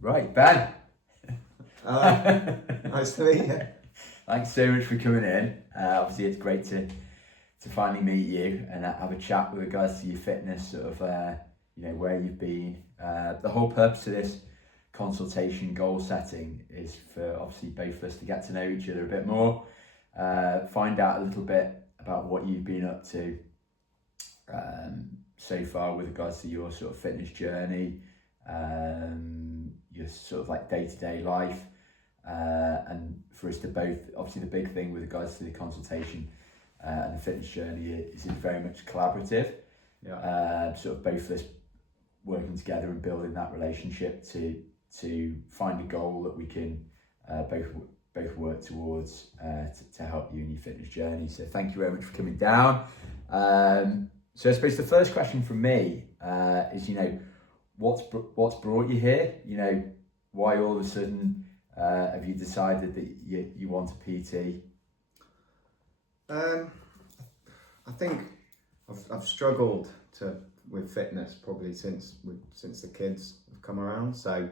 Right, Ben. Nice to meet you. Thanks so much for coming in. Obviously, it's great to finally meet you and have a chat with regards to your fitness, sort of, where you've been. The whole purpose of this consultation goal setting is for obviously both of us to get to know each other a bit more, find out a little bit about what you've been up to so far with regards to your sort of fitness journey, your sort of like day-to-day life, and for us to both, obviously the big thing with regards to the consultation and the fitness journey is it's very much collaborative. Sort of both of us working together and building that relationship to find a goal that we can both work towards to help you in your fitness journey. So thank you very much for coming down. So I suppose the first question from me is, what's brought you here? Why all of a sudden have you decided that you want a PT? I think I've struggled with fitness probably since the kids have come around. So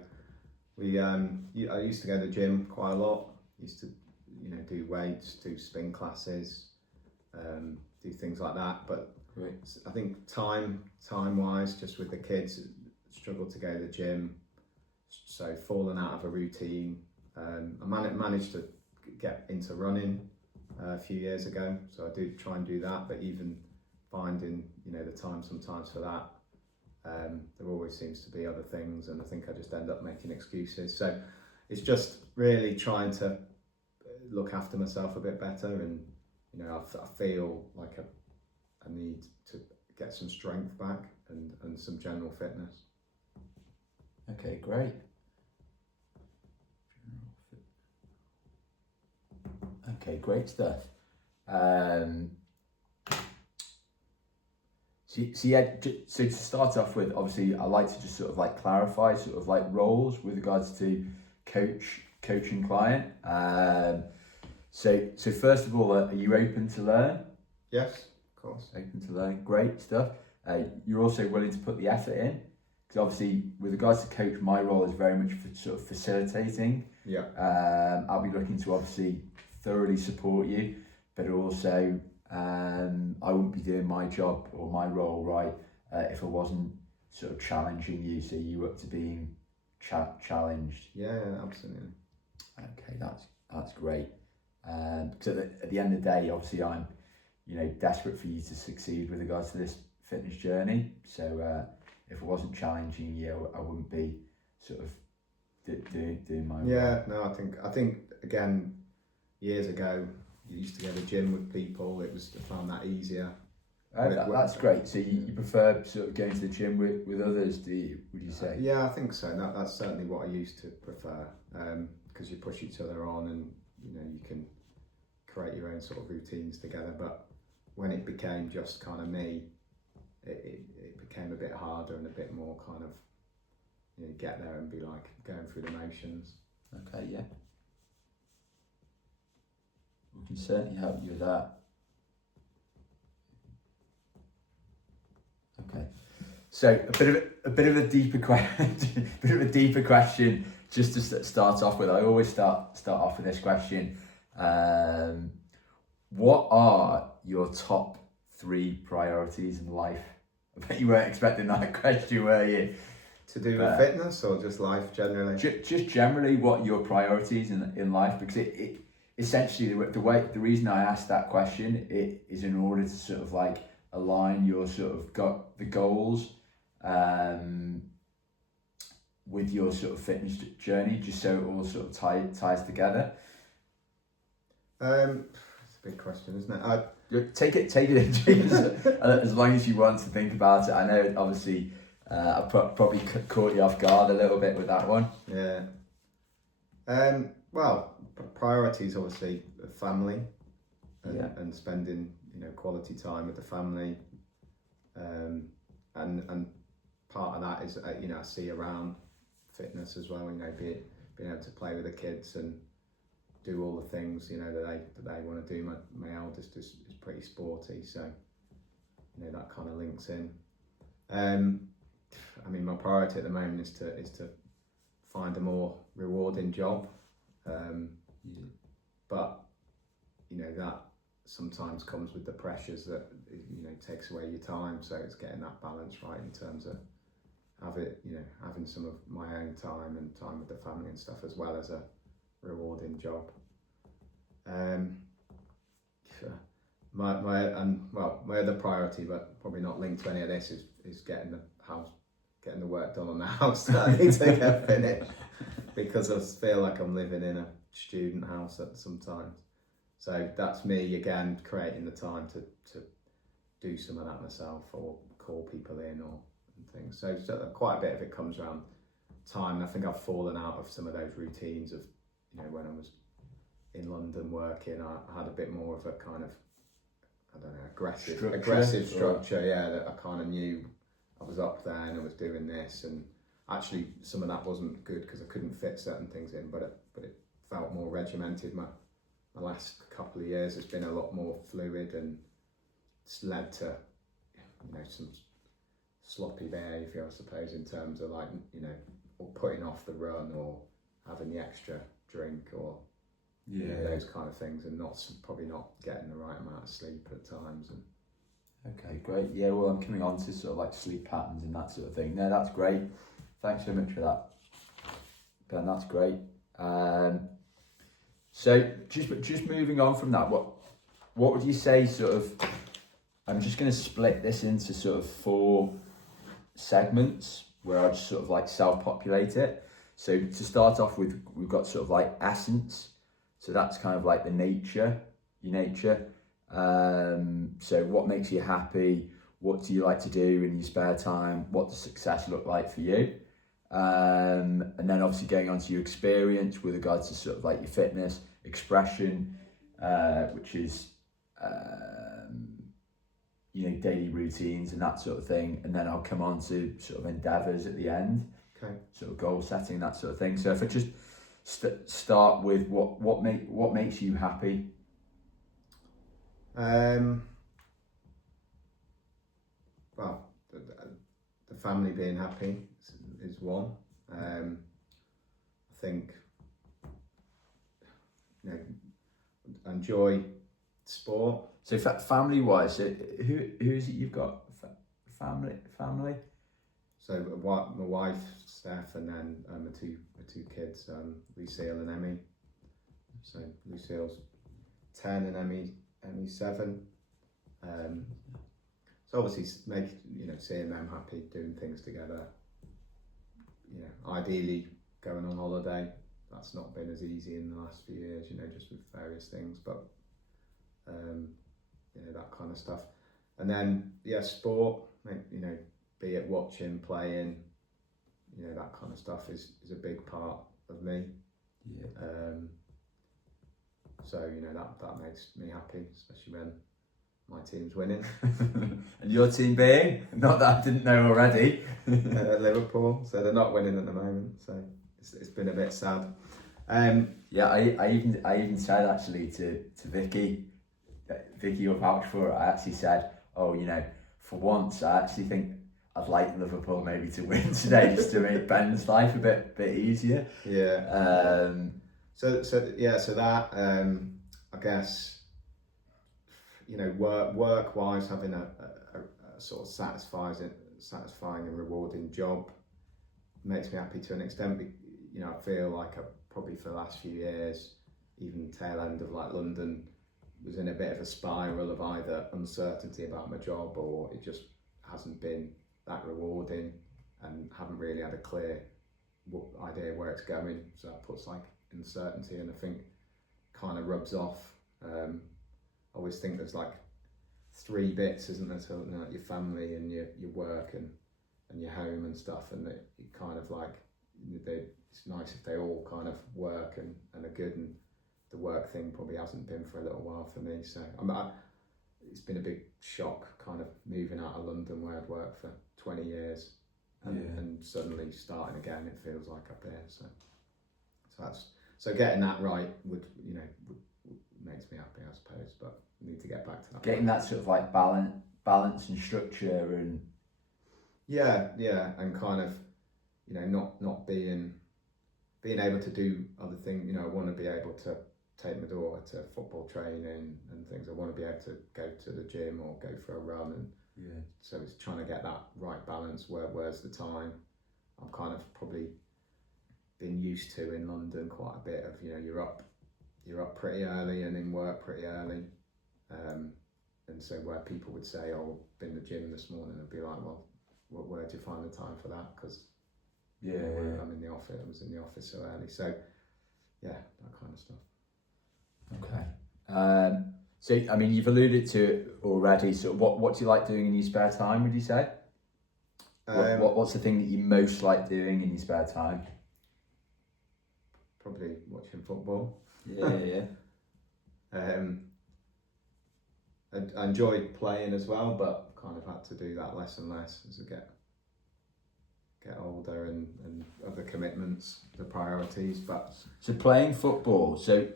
I used to go to the gym quite a lot. Used to do weights, do spin classes, do things like that. But Right. I think time wise, just with the kids, struggled to go to the gym. So fallen out of a routine. I managed to get into running a few years ago, so I do try and do that, but even finding the time sometimes for that, there always seems to be other things, and I think I just end up making excuses. So it's just really trying to look after myself a bit better, and I feel like I need to get some strength back and some general fitness. Okay, great. Okay, great stuff. So to start off with, obviously, I like to just sort of like clarify sort of like roles with regards to coach and client. So first of all, are you open to learn? Yes, of course. Open to learn, great stuff. You're also willing to put the effort in, because obviously with regards to coach, my role is very much for sort of facilitating. Yeah. I'll be looking to obviously thoroughly support you, but also I wouldn't be doing my job or my role right if I wasn't sort of challenging you, so you up to being challenged. Yeah, absolutely. Okay, that's great. Because at the end of the day, obviously I'm desperate for you to succeed with regards to this fitness journey. So if I wasn't challenging you, I wouldn't be sort of doing my Yeah, role. no, I think again, years ago, you used to go to the gym with people. I found that easier. That's great. So you prefer sort of going to the gym with others, do you? Would you say? Yeah, I think so. That's certainly what I used to prefer, because you push each other on, and you can create your own sort of routines together. But when it became just kind of me, it became a bit harder and a bit more kind of get there and be like going through the motions. Okay, yeah. We can certainly help you with that. Okay, so a bit of a deeper question, just to start off with. I always start off with this question. What are your top 3 priorities in life? I bet you weren't expecting that question, were you? To do with fitness or just life generally? Just generally, what are your priorities in life? Because it essentially the reason I asked that question is in order to sort of like align your sort of got the goals with your sort of fitness journey, just so it all sort of ties together. It's a big question, isn't it? Take it as long as you want to think about it. I know obviously I probably caught you off guard a little bit with that one. Yeah. Well, priorities obviously family, and spending quality time with the family, and part of that is I see around fitness as well. Being able to play with the kids and do all the things that they want to do. My eldest is pretty sporty, so that kind of links in. I mean, my priority at the moment is to find a more rewarding job. But you know, that sometimes comes with the pressures that, you know, takes away your time. So it's getting that balance right in terms of having some of my own time and time with the family and stuff, as well as a rewarding job. My other priority, but probably not linked to any of this, is getting the work done on the house that I need to get finished, because I feel like I'm living in a student house sometimes. So that's me again, creating the time to do some of that myself, or call people in and things. So quite a bit of it comes around time. And I think I've fallen out of some of those routines of, you know, when I was in London working, I had a bit more of a kind of, I don't know, aggressive structure. Yeah, that I kind of knew I was up there and I was doing this, and actually some of that wasn't good because I couldn't fit certain things in, but it felt more regimented. My last couple of years has been a lot more fluid, and it's led to, you know, some sloppy behaviour, I suppose, in terms of, like, you know, or putting off the run, or having the extra drink, or you know, those kind of things, and probably not getting the right amount of sleep at times. And okay, great. Yeah, well, I'm coming on to sort of like sleep patterns and that sort of thing. No, that's great. Thanks so much for that, Ben. That's great. So just moving on from that, what would you say sort of, I'm just going to split this into sort of 4 segments where I just sort of like self-populate it. So to start off with, we've got sort of like essence. So that's kind of like your nature. So what makes you happy? What do you like to do in your spare time? What does success look like for you? And then obviously going on to your experience with regards to sort of like your fitness, expression, which is, you know, daily routines and that sort of thing. And then I'll come on to sort of endeavours at the end. Okay. Sort of goal setting, that sort of thing. So if I just start with what makes you happy? Well, the family being happy is one. I think, you know, enjoy sport. So family wise, so who is it you've got? Family. So my wife Steph, and then my two kids, Lucille and Emmy. So Lucille's 10 and Emmy's 7. So obviously seeing them happy, doing things together. You know, ideally going on holiday. That's not been as easy in the last few years, you know, just with various things, but you know, that kind of stuff. And then sport, you know, be it watching, playing, you know, that kind of stuff is a big part of me. Yeah. So, you know, that makes me happy, especially when my team's winning. And your team being? Not that I didn't know already. Liverpool, so they're not winning at the moment, so it's been a bit sad. Yeah, I even said actually to Vicky will vouch for it. I actually said, oh, you know, for once I actually think I'd like Liverpool maybe to win today, just to make Ben's life a bit easier. Yeah. So that I guess, you know, work wise, having a sort of satisfying and rewarding job makes me happy to an extent. You know, I feel like I probably for the last few years, even tail end of like London, was in a bit of a spiral of either uncertainty about my job, or it just hasn't been that rewarding, and haven't really had a clear idea where it's going. So that puts like uncertainty, and I think kind of rubs off. I always think there's like 3 bits, isn't there? So, you know, your family and your work and your home and stuff, and it kind of like, it's nice if they all kind of work and are good, and the work thing probably hasn't been for a little while for me. So it's been a big shock kind of moving out of London where I'd worked for 20 years and suddenly starting again. It feels like up here. So getting that right would makes me happy, I suppose, but I need to get back to that. Getting that sort of like balance and structure, and yeah, and kind of, you know, not being being able to do other things, I want to be able to take my daughter to football training and things. I want to be able to go to the gym or go for a run, and so it's trying to get that right balance. Where's the time? I'm kind of probably been used to in London quite a bit of, you're up pretty early and in work pretty early, and so where people would say, "Oh, been to the gym this morning," I'd be like, "Well, where'd you find the time for that?" Because I'm in the office. I was in the office so early, so that kind of stuff. Okay. So I mean, you've alluded to it already. So what do you like doing in your spare time? Would you say? What's the thing that you most like doing in your spare time? Probably watching football. Yeah. I enjoy playing as well, but kind of had to do that less and less as I get older and other commitments, the priorities. But so playing football. So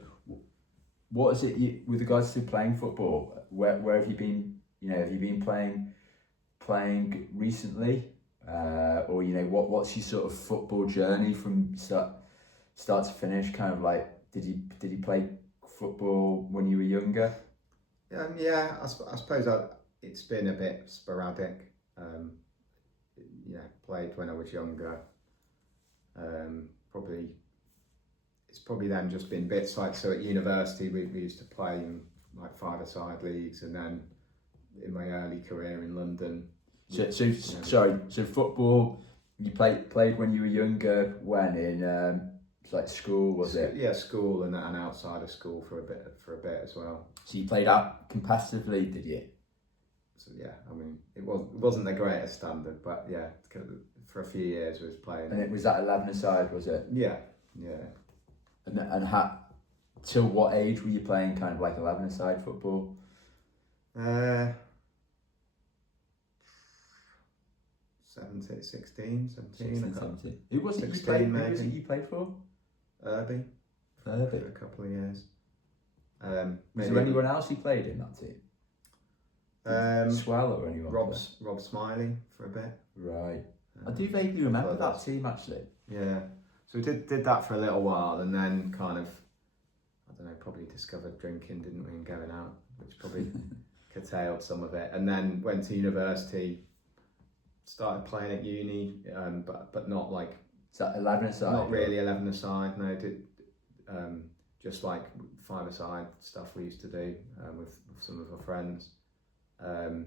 what is it with regards to playing football? Where have you been? Have you been playing recently, or what's your sort of football journey from start to finish? Kind of like, did you play football when you were younger? I suppose it's been a bit sporadic. Played when I was younger. It's probably then just been bits like, so at university we used to play in like five-a-side leagues, and then in my early career in London. So football you played when you were younger, when in like school, was it? Yeah, school and outside of school for a bit as well. So you played out competitively, did you? So I mean, it wasn't the greatest standard, but for a few years I was playing. And it was that 11-a-side, was it? Yeah. And till what age were you playing kind of like 11-a-side football? 16, 17. Who was it 16, who was it you played for? Irby. For a couple of years. Was there anyone else who played in that team? Swell or anyone? Rob Smiley for a bit. Right. I do vaguely remember that team actually. Yeah. So we did that for a little while, and then kind of, I don't know, probably discovered drinking, didn't we, and going out, which probably curtailed some of it. And then went to university, started playing at uni, but not like... Is that 11-a-side? Not really 11-a-side, no. Just like five-a-side stuff we used to do with some of our friends. And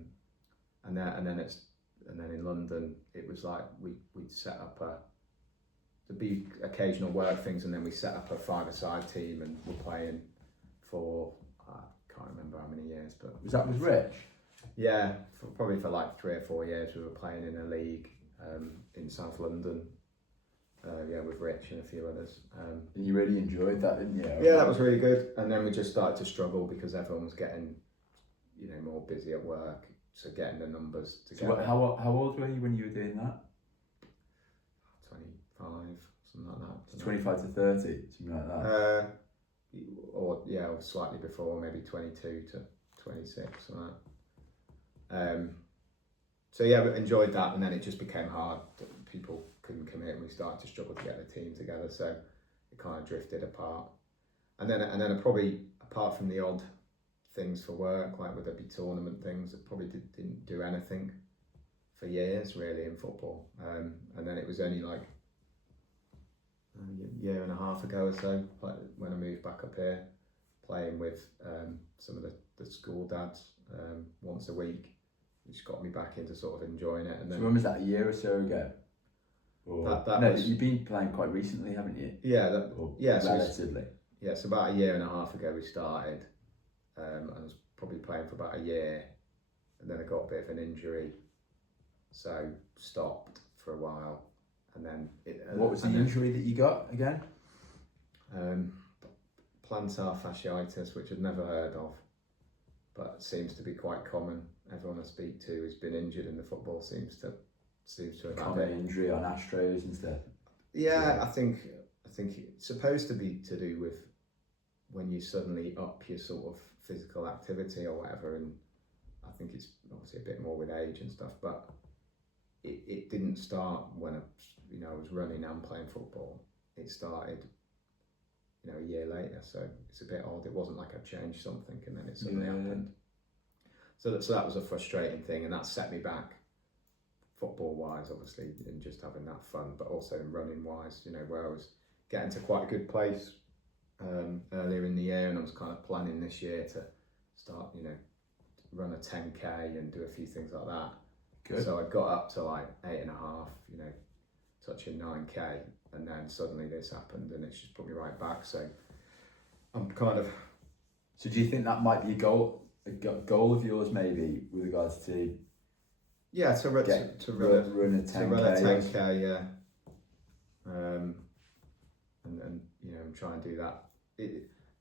then in London, it was like we'd set up there'd be occasional work things, and then we set up a five-a-side team, and we're playing for, I can't remember how many years, but... Was that with Rich? Yeah, probably for like 3 or 4 years we were playing in a league in South London, with Rich and a few others. And you really enjoyed that, didn't you? Yeah, that was really good. And then we just started to struggle because everyone was getting, more busy at work, so getting the numbers together. So how old were you when you were doing that? 25, something like that. 25 to 30, something like that. Or slightly before, maybe 22 to 26, something like that. So we enjoyed that, and then it just became hard. People couldn't commit, and we started to struggle to get the team together, so it kind of drifted apart. And then probably, apart from the odd things for work, like would there be tournament things, I probably didn't do anything for years really in football. And then it was only like a year and a half ago or so, when I moved back up here, playing with some of the school dads once a week, which got me back into sort of enjoying it. And then, so when was that, a year or so ago? You've been playing quite recently, haven't you? Relatively. So about a year and a half ago we started. I was probably playing for about a year, and then I got a bit of an injury, so stopped for a while. And then what was the injury that you got again? Plantar fasciitis, which I'd never heard of, but seems to be quite common. Everyone I speak to who's been injured in the football seems to have had it. Injury on Astros and stuff. Yeah, I think it's supposed to be to do with when you suddenly up your sort of physical activity or whatever, and I think it's obviously a bit more with age and stuff, but it didn't start when I was running and playing football. it started, a year later. So it's a bit odd. It wasn't like I changed something and then it suddenly happened. So that was a frustrating thing, and that set me back football wise, obviously, in just having that fun, but also in running wise, where I was getting to quite a good place earlier in the year, and I was kind of planning this year to start, run a 10k and do a few things like that. Good. So I got up to like 8.5, touching 9k, and then suddenly this happened, and it's just put me right back. So I'm kind of. So do you think that might be a goal of yours, maybe, with regards to? Yeah, to run a 10k, yeah. And try and do that.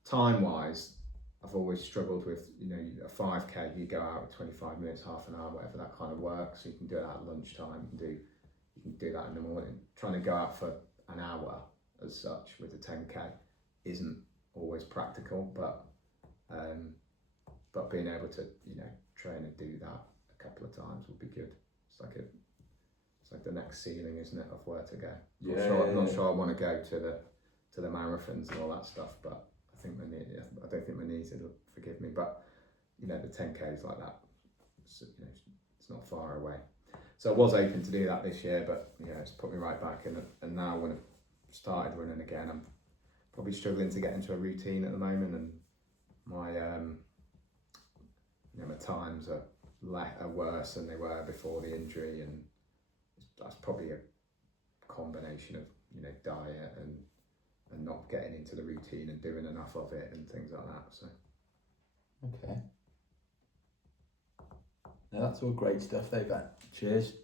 Time wise, I've always struggled with, a 5k, you go out 25 minutes, half an hour, whatever, that kind of works. So you can do it at lunchtime, you can do that in the morning. Trying to go out for an hour as such with a 10k isn't always practical, but being able to, train and do that a couple of times would be good. It's like the next ceiling, isn't it, of where to go. I'm not sure I want to go to the marathons and all that stuff, but I don't think my knees will forgive me. But the 10k is like that. It's not far away. So I was hoping to do that this year, but it's put me right back in. And now when I've started running again, I'm probably struggling to get into a routine at the moment, and my my times are worse than they were before the injury, and that's probably a combination of diet and not getting into the routine and doing enough of it and things like that. So okay, now that's all great stuff there, Ben. Cheers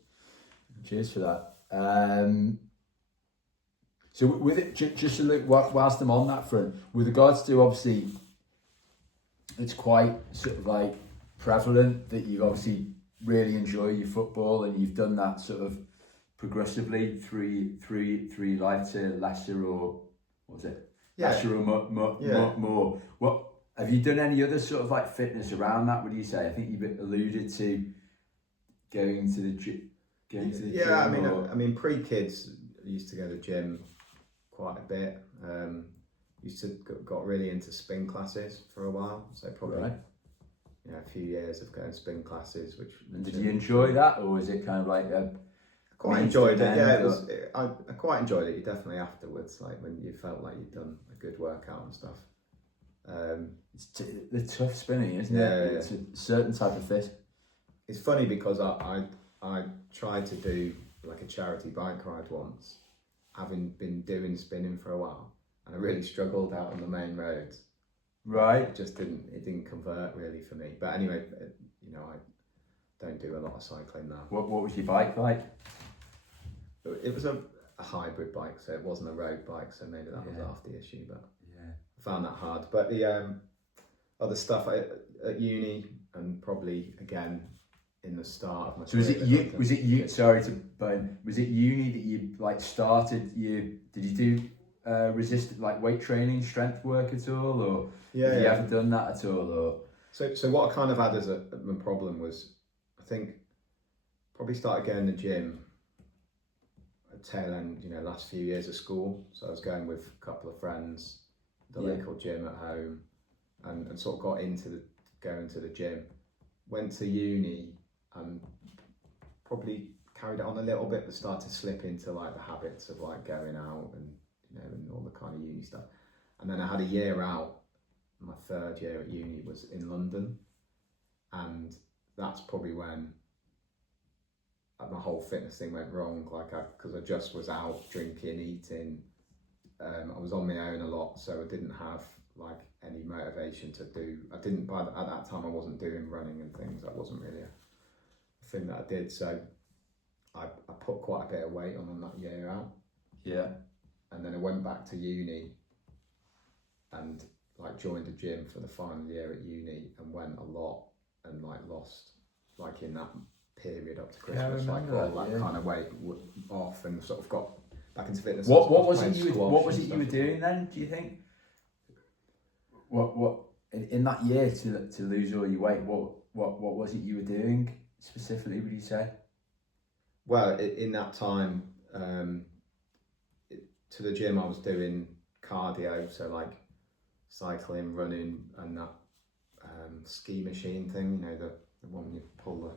for that. So with it, just to look whilst I'm on that front, with regards to, obviously it's quite sort of like prevalent that you obviously really enjoy your football, and you've done that sort of progressively through life to lesser, or what was it? Yeah. Lesser or more. What have you done? Any other sort of like fitness around that? Would you say? I think you alluded to going to the gym. Yeah, I mean, pre-kids, I used to go to the gym quite a bit. Used to got really into spin classes for a while. So probably. Right. A few years of going spin classes, And did you enjoy that, or was it kind of like quite enjoyed it? Yeah, it was. I quite enjoyed it. You definitely afterwards, like when you felt like you'd done a good workout and stuff. It's the tough spinning, isn't it? Yeah. It's a certain type of fit. It's funny because I tried to do like a charity bike ride once, having been doing spinning for a while, and I really struggled out on the main roads. Right. It didn't convert really for me. But anyway, I don't do a lot of cycling now. What was your bike like? It was a hybrid bike, so it wasn't a road bike, so maybe that was half the issue, but I found that hard. But the other stuff at uni, and probably again in the start of my career. So was it uni that you like started? Did you do resistant, like weight training, strength work at all, or have you ever done that at all? Or so what I kind of had as a problem was, I think probably started going to the gym at tail end, last few years of school. So I was going with a couple of friends, the local gym at home, and sort of got into going to the gym. Went to uni and probably carried it on a little bit, but started to slip into like the habits of like going out and and all the kind of uni stuff. And then I had a year out. My third year at uni was in London, and that's probably when my whole fitness thing went wrong. Because I just was out drinking, eating. I was on my own a lot, so I didn't have like any motivation to do. At that time I wasn't doing running and things. That wasn't really a thing that I did. So I put quite a bit of weight on that year out. Yeah. And then I went back to uni and like joined a gym for the final year at uni, and went a lot and like lost like in that period up to Christmas, like all that kind of weight off, and sort of got back into fitness. What was it you were doing then? Do you think? What in that year to lose all your weight? What was it you were doing specifically? Would you say? Well, in that time. to the gym, I was doing cardio, so like cycling, running, and that ski machine thing. The one you pull the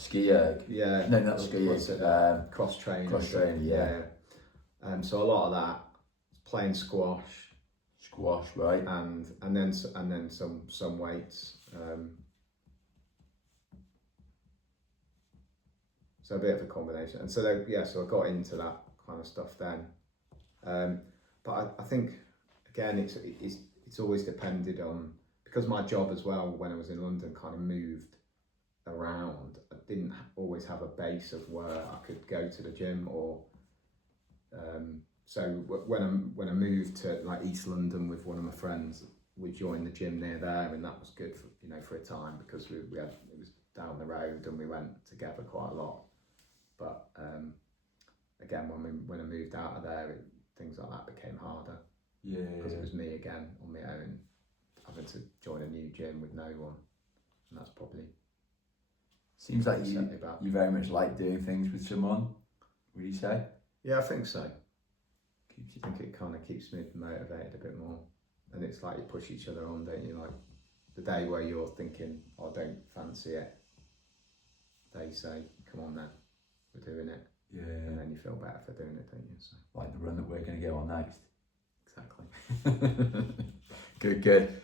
ski erg. Yeah. No, not ski erg. Cross training. Cross training. Yeah. So a lot of that, playing squash. Squash, right? And then some weights. So a bit of a combination. And so so I got into that kind of stuff then. But I think again it's always depended on, because my job as well when I was in London kind of moved around. I didn't always have a base of where I could go to the gym or. So when I moved to like East London with one of my friends, we joined the gym near there, and that was good for a time, because it was down the road and we went together quite a lot. But again, when I moved out of there, things like that became harder. Yeah. Because it was me again on my own, having to join a new gym with no one, and that's probably. Seems like you very much like doing things with someone. Would you say? Yeah, I think so. I think it kind of keeps me motivated a bit more, and it's like you push each other on, don't you? Like the day where you're thinking, "I don't fancy it," they say, "Come on then, we're doing it." Yeah. And then you feel better for doing it, don't you? So. Like the run that we're going to go on next. Exactly. Good.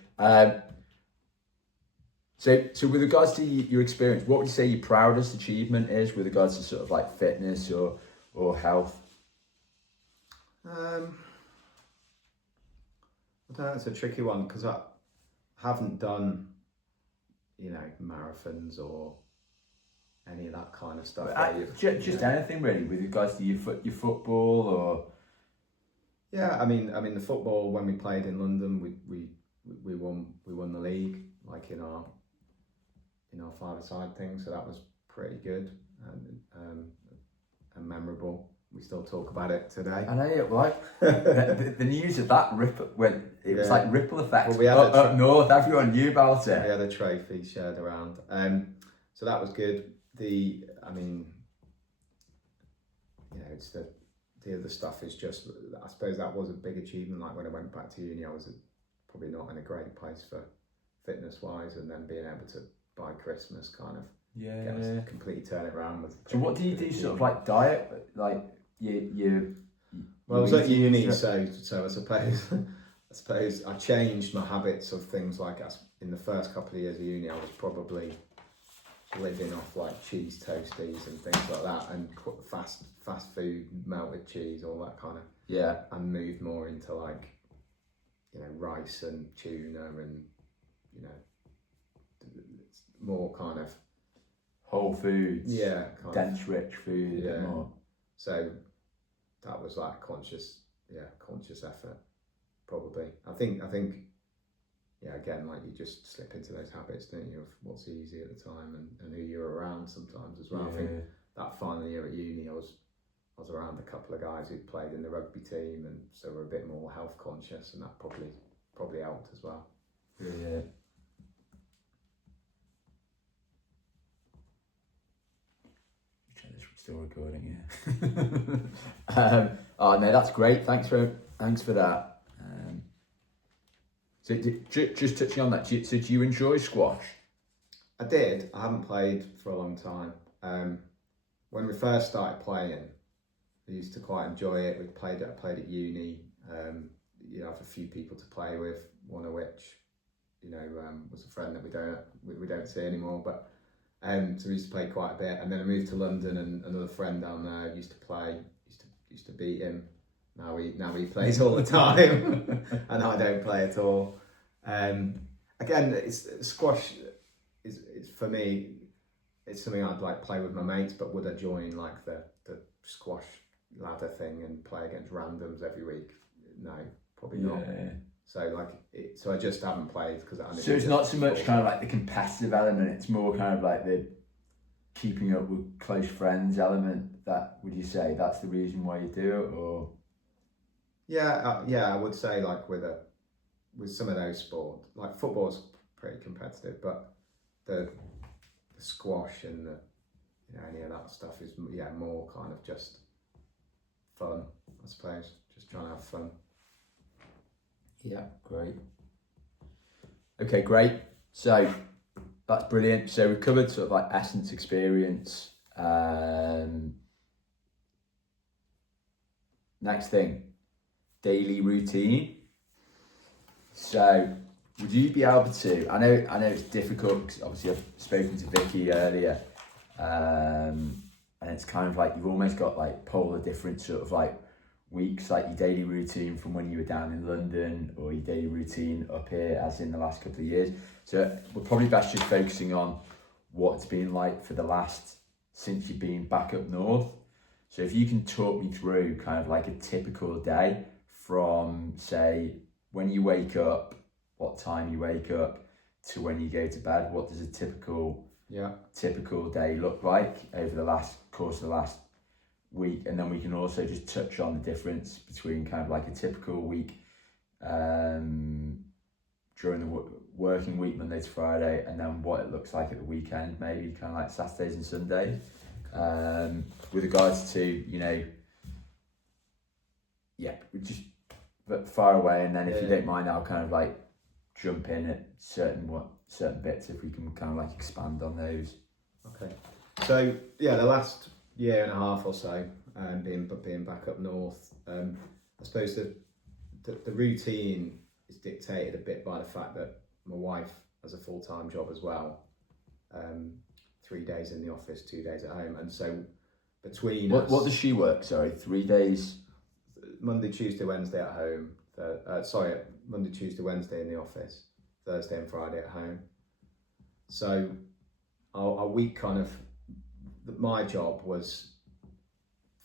So with regards to your experience, what would you say your proudest achievement is with regards to sort of like fitness or health? I don't know, it's a tricky one, because I haven't done, marathons or any of that kind of stuff. Just anything really with regards to your football or. Yeah, I mean the football, when we played in London, we won the league, like in our five-a-side thing, so that was pretty good and memorable. We still talk about it today. I know it, right? the news of that was like ripple effect. Well, we had up north, everyone knew about it. We had a trophy shared around, so that was good. It's the other stuff is just, I suppose that was a big achievement. Like when I went back to uni, I was probably not in a great place for fitness wise, and then being able to by Christmas kind of completely turn it around with. So what do you do? Sort of like diet, like you. Well, I was at uni, so I suppose I changed my habits of things like in the first couple of years of uni. I was probably living off like cheese toasties and things like that, and fast food, melted cheese, all that kind of, and moved more into like rice and tuna and more kind of whole foods, dense rich food, a bit more. So that was like conscious effort, probably. I think again, like you just slip into those habits, don't you, of what's easy at the time and who you're around sometimes as well. I think that final year at uni, I was around a couple of guys who'd played in the rugby team, and so we're a bit more health conscious, and that probably helped as well. Yeah. Still recording, yeah. Oh no, that's great. Thanks for that. So just touching on that, do you enjoy squash? I did. I haven't played for a long time. When we first started playing, I used to quite enjoy it. I played at uni. Have a few people to play with. One of which, was a friend that we don't see anymore. But so we used to play quite a bit. And then I moved to London, and another friend down there used to play. Used to beat him. Now he plays all the time, and I don't play at all. Again, squash is for me. It's something I'd like play with my mates, but would I join like the squash ladder thing and play against randoms every week? No, probably not. So I just haven't played because so it's not so much kind of like the competitive element. It's more kind of like the keeping up with close friends element. That would you say that's the reason why you do it, or? Yeah, I would say like with some of those sports, like football's pretty competitive, but the squash and any of that stuff is more kind of just fun, I suppose. just trying to have fun. Yeah, great. Okay, great. So that's brilliant. So we've covered sort of like essence, experience. Next thing, daily routine. So would you be able to, I know it's difficult because obviously I've spoken to Vicky earlier, and it's kind of like you've almost got like polar different sort of like weeks, like your daily routine from when you were down in London or your daily routine up here as in the last couple of years. So we're probably best just focusing on what it's been like for the last, since you've been back up north. So if you can talk me through kind of like a typical day from, say, when you wake up, what time you wake up, to when you go to bed, what does a typical day look like over the course of the last week? And then we can also just touch on the difference between kind of like a typical week during the working week, Monday to Friday, and then what it looks like at the weekend, maybe kind of like Saturdays and Sundays. With regards to, you know, we're just far away, and then if you don't mind, I'll kind of like jump in at certain bits if we can kind of like expand on those. Okay. So the last year and a half or so, being back up north, I suppose the routine is dictated a bit by the fact that my wife has a full-time job as well. 3 days in the office, 2 days at home, and so between what does she work? Sorry, 3 days. Monday, Tuesday, Wednesday at home. Monday, Tuesday, Wednesday in the office. Thursday and Friday at home. So our week kind of, my job was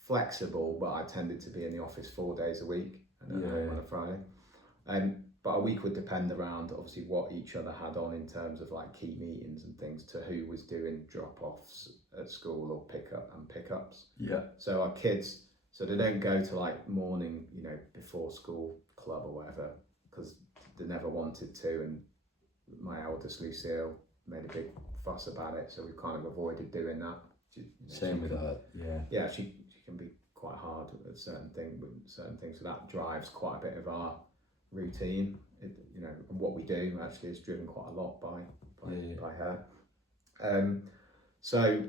flexible, but I tended to be in the office 4 days a week and at home on a Friday. But a week would depend around obviously what each other had on in terms of like key meetings and things, to who was doing drop-offs at school or pickups. Yeah. So our kids, so they don't go to like morning, you know, before school club or whatever, because they never wanted to, and my eldest Lucille made a big fuss about it, so we kind of avoided doing that. Same with her. Yeah, she can be quite hard at certain things, so that drives quite a bit of our routine. You know, and what we do actually is driven quite a lot by her. So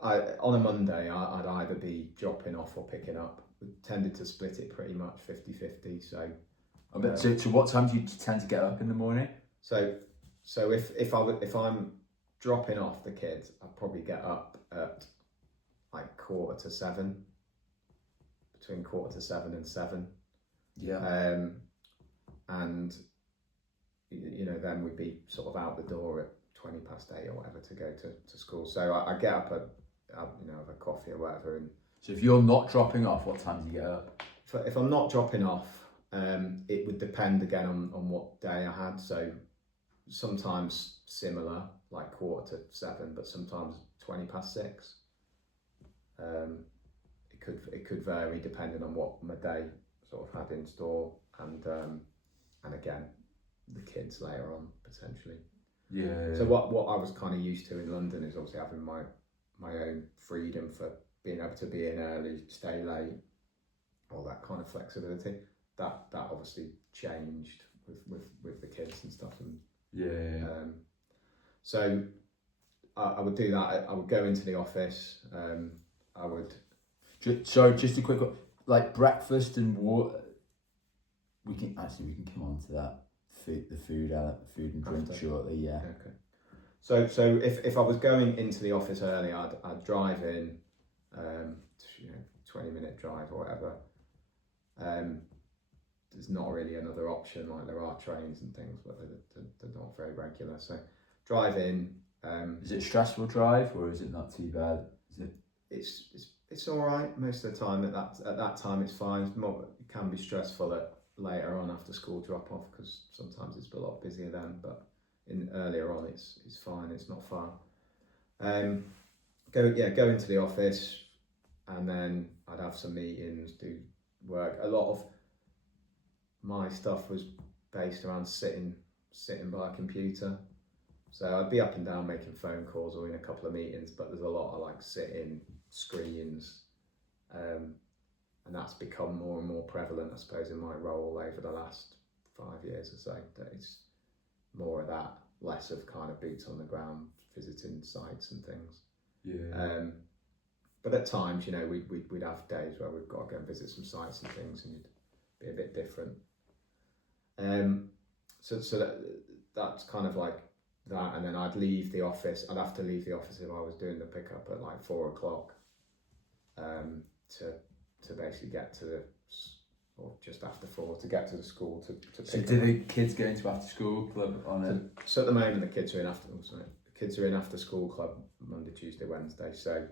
on a Monday, I'd either be dropping off or picking up. We tended to split it pretty much 50-50. So what time do you tend to get up in the morning? So if I'm dropping off the kids, I'd probably get up at like 6:45, between 6:45 and 7. Yeah. And you know, then we'd be sort of out the door at 8:20 or whatever to go to school. So I get up at have a coffee or whatever. And so if you're not dropping off, what time do you get up? If I'm not dropping off, it would depend again on what day I had. So sometimes similar, like 6:45, but sometimes 6:20. It could vary depending on what my day sort of had in store, and again the kids later on potentially. Yeah. So what I was kind of used to in London is obviously having my own freedom for being able to be in early, stay late, all that kind of flexibility. That obviously changed with the kids and stuff. And so I would do that. I would go into the office. I would. Just a quick one. Like breakfast and water. We can come on to that. The food and drink after. Shortly. Yeah. Okay. So if I was going into the office early, I'd drive in, 20-minute drive or whatever. There's not really another option, like there are trains and things, but they're not very regular. So drive in. Is it a stressful drive or is it not too bad? It's all right most of the time. At that time it's fine. It can be stressful later on after school drop off, because sometimes it's a lot busier then. But earlier on it's fine. It's not far. Go into the office, and then I'd have some meetings, do work. A lot of my stuff was based around sitting by a computer. So I'd be up and down making phone calls or in a couple of meetings, but there's a lot of like sitting screens. and that's become more and more prevalent, I suppose, in my role over the last 5 years or so. That it's more of that, less of kind of boots on the ground, visiting sites and things. Yeah. But at times, you know, we'd have days where we've got to go and visit some sites and things, and it'd be a bit different. So that's kind of like that, and then I'd leave the office. I'd have to leave the office if I was doing the pickup at like 4 o'clock, to basically get to or just after 4 to get to the school to pick. So do the kids go into after school club on it? So at the moment the kids are in after school club Monday, Tuesday, Wednesday. So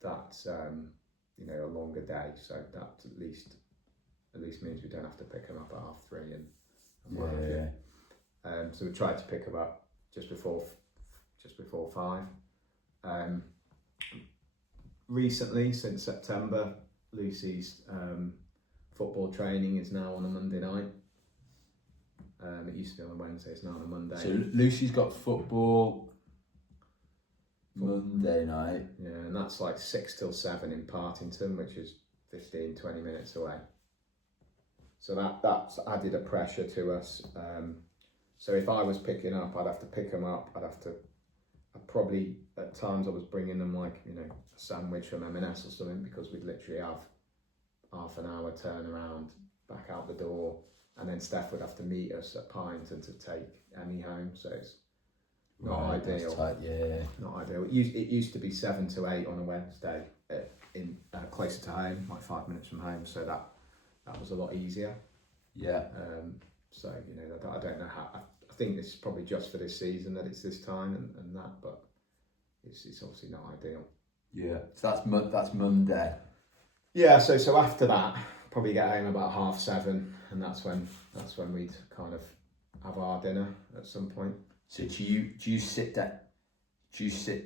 that's you know, a longer day. So that at least means we don't have to pick them up at 3:30 and what have you. So we tried to pick them up just before 5. Recently, since September, Lucy's football training is now on a Monday night. It used to be on a Wednesday, it's now on a Monday. So Lucy's got football Monday night. Yeah, and that's like 6 till 7 in Partington, which is 15-20 minutes away. So that's added a pressure to us. So if I was picking up, I'd have to pick them up. I'd probably, at times I was bringing them like, you know, a sandwich from M&S or something, because we'd literally have half an hour turnaround back out the door, and then Steph would have to meet us at Pinton to take Emmy home. So it's not ideal. Tight, yeah. Not ideal. It used to be 7 to 8 on a Wednesday, closer to home, like 5 minutes from home. So that was a lot easier. Yeah. So, you know, I don't know how. I think this is probably just for this season that it's this time and that, but it's obviously not ideal. Yeah. So that's Monday. Yeah. So after that, probably get home about 7:30, and that's when we'd kind of have our dinner at some point. So do you sit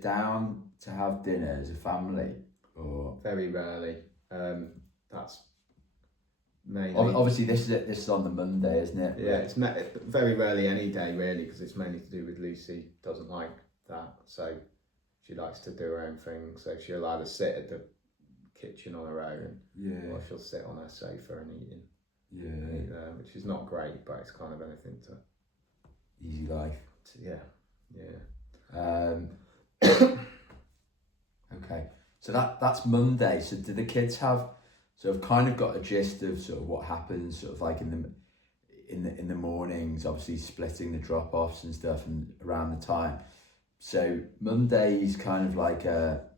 down to have dinner as a family, or very rarely? That's mainly. Obviously, this is on the Monday, isn't it? Yeah, it's very rarely any day really, because it's mainly to do with Lucy doesn't like that, so she likes to do her own thing. So she'll either sit at the kitchen on her own, yeah, or she'll sit on her sofa and eat yeah, there, which is not great, but it's kind of anything to easy life. Okay, so that's Monday. So do the kids have? So I've kind of got a gist of sort of what happens, sort of like in the mornings, obviously splitting the drop-offs and stuff, and around the time. So Monday is kind of like a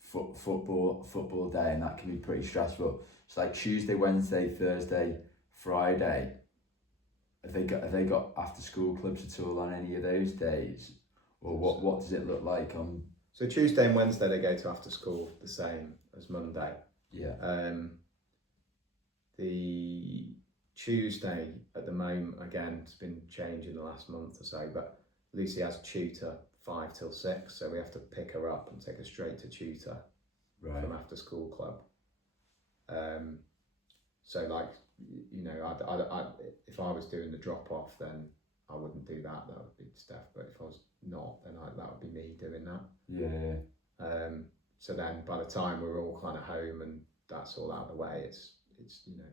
football day, and that can be pretty stressful. It's like Tuesday, Wednesday, Thursday, Friday. Have they got after school clubs at all on any of those days, or what does it look like on? So Tuesday and Wednesday they go to after school the same as Monday. Yeah. The Tuesday at the moment, again, it's been changing the last month or so, but Lucy has tutor 5 till 6, so we have to pick her up and take her straight to tutor from after school club. So like, you know, I if I was doing the drop off, then I wouldn't do that. That would be Steph. But if I was not, then that would be me doing that. Yeah. So then by the time we're all kind of home and that's all out of the way, it's you know,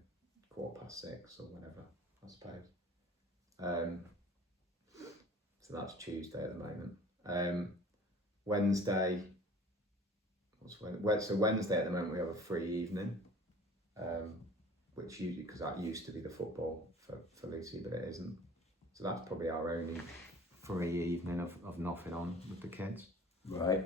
6:15 or whatever, I suppose. So that's Tuesday at the moment. Wednesday. So Wednesday at the moment we have a free evening, which usually, because that used to be the football for Lucy, but it isn't. So that's probably our only free evening of nothing on with the kids. Right.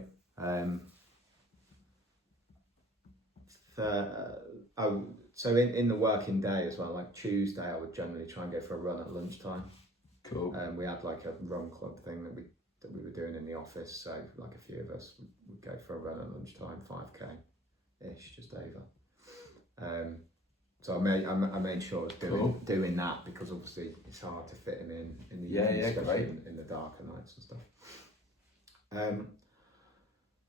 So in the working day as well, like Tuesday, I would generally try and go for a run at lunchtime. Cool. We had like a run club thing that we were doing in the office. So like a few of us would go for a run at lunchtime, 5k ish, just over. So I made sure I was doing that, because obviously it's hard to fit him in the evening, especially in the darker nights and stuff.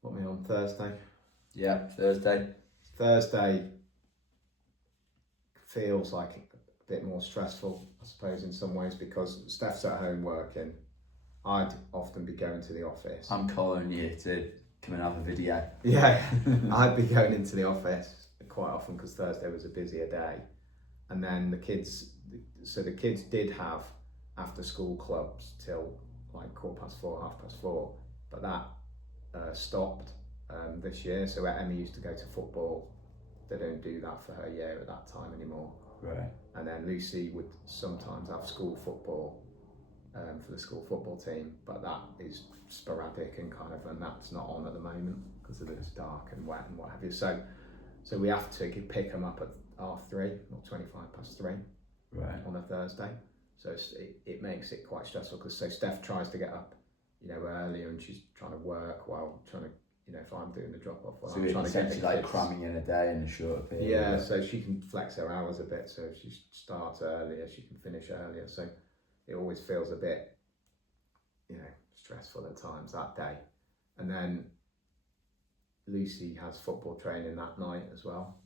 What am I on Thursday? Yeah, Thursday. Thursday feels like a bit more stressful, I suppose, in some ways, because Steph's at home working. I'd often be going to the office. I'm calling you to come and have a video. Yeah, I'd be going into the office quite often because Thursday was a busier day. And then the kids did have after school clubs till like 4:15, 4:30, but that stopped this year. So Emmy used to go to football. They don't do that for her year at that time anymore. Right. And then Lucy would sometimes have school football for the school football team, but that is sporadic and and that's not on at the moment because it's dark and wet and what have you. So we have to pick them up at 3:30 or 3:25, right, on a Thursday. So it makes it quite stressful because Steph tries to get up, earlier, and she's trying to work while trying to, if I'm doing the drop off. So you're essentially like cramming in a day in a shorter period. Yeah, so she can flex her hours a bit. So if she starts earlier, she can finish earlier. So it always feels a bit, stressful at times that day. And then Lucy has football training that night as well.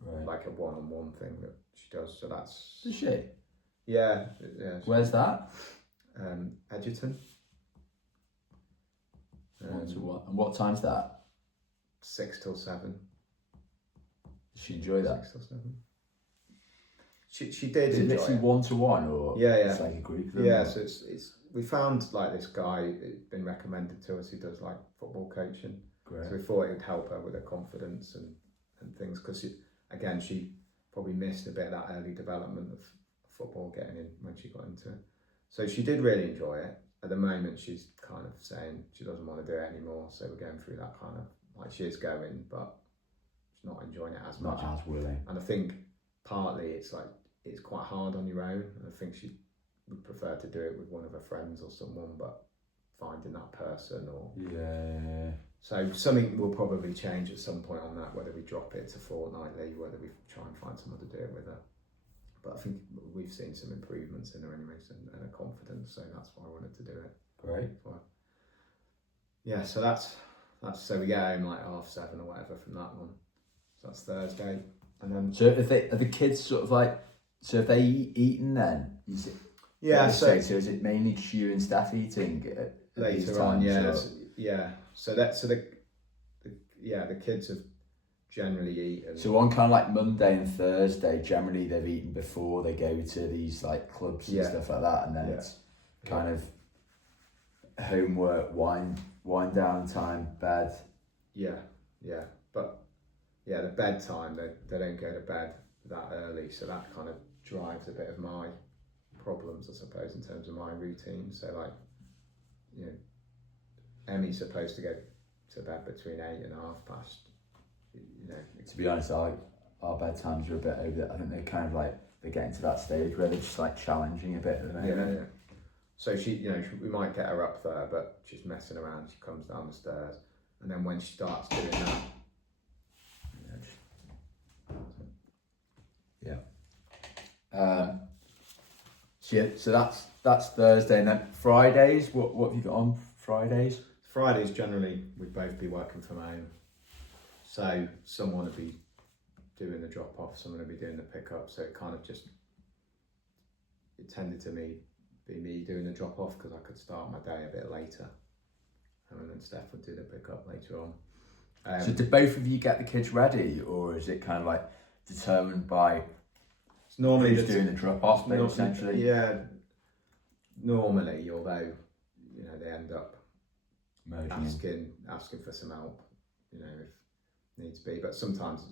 Right. Like a one-on-one thing that she does. So that's... Does she? Yeah. Where's that? Edgerton. 1 to 1. And what time's that? 6 till 7. Does she enjoy that? 6 till 7. She did Is it enjoy literally it. 1-to-1 or Yeah. It's like a group thing? Yeah, so it's we found like this guy it's been recommended to us who does like football coaching. Great. So we thought it would help her with her confidence and things because again she probably missed a bit of that early development of football getting in when she got into it. So she did really enjoy it. At the moment she's kind of saying she doesn't want to do it anymore, so we're going through that kind of like she is going but she's not enjoying it as much. Not as willing. And I think partly it's like it's quite hard on your own, and I think she would prefer to do it with one of her friends or someone, but finding that person or... Yeah. So something will probably change at some point on that, whether we drop it to fortnightly, whether we try and find someone to do it with her. But I think we've seen some improvements in her anyways and her confidence, so that's why I wanted to do it. Great. Yeah, so that's so we get home like 7:30 or whatever from that one. So that's Thursday. And then... So are the kids sort of like... So have they eaten then? Yeah, so is it mainly just you and Steph eating at later on? Yeah. So the kids have generally eaten. So on kind of like Monday and Thursday, generally they've eaten before they go to these like clubs and stuff like that, and then it's kind of homework, wind down time, bed. Yeah. But the bedtime they don't go to bed that early, so that kind of drives a bit of my problems, I suppose, in terms of my routine. So like, Emmy's supposed to go to bed between 8 and 8:30. To be honest, our bedtimes are a bit over that. I think they're getting to that stage where they're just like challenging a bit at the moment. Yeah. So she, we might get her up there, but she's messing around. She comes down the stairs, and then when she starts doing that, So that's Thursday, and then Fridays. What have you got on Fridays? Fridays generally we'd both be working from home, so someone would be doing the drop off, someone would be doing the pick up. So it kind of tended to be me doing the drop off because I could start my day a bit later, and then Steph would do the pick up later on. So do both of you get the kids ready, or is it kind of like determined by normally who's doing the drop off, essentially? Yeah, normally, although they end up asking for some help, if needs be. But sometimes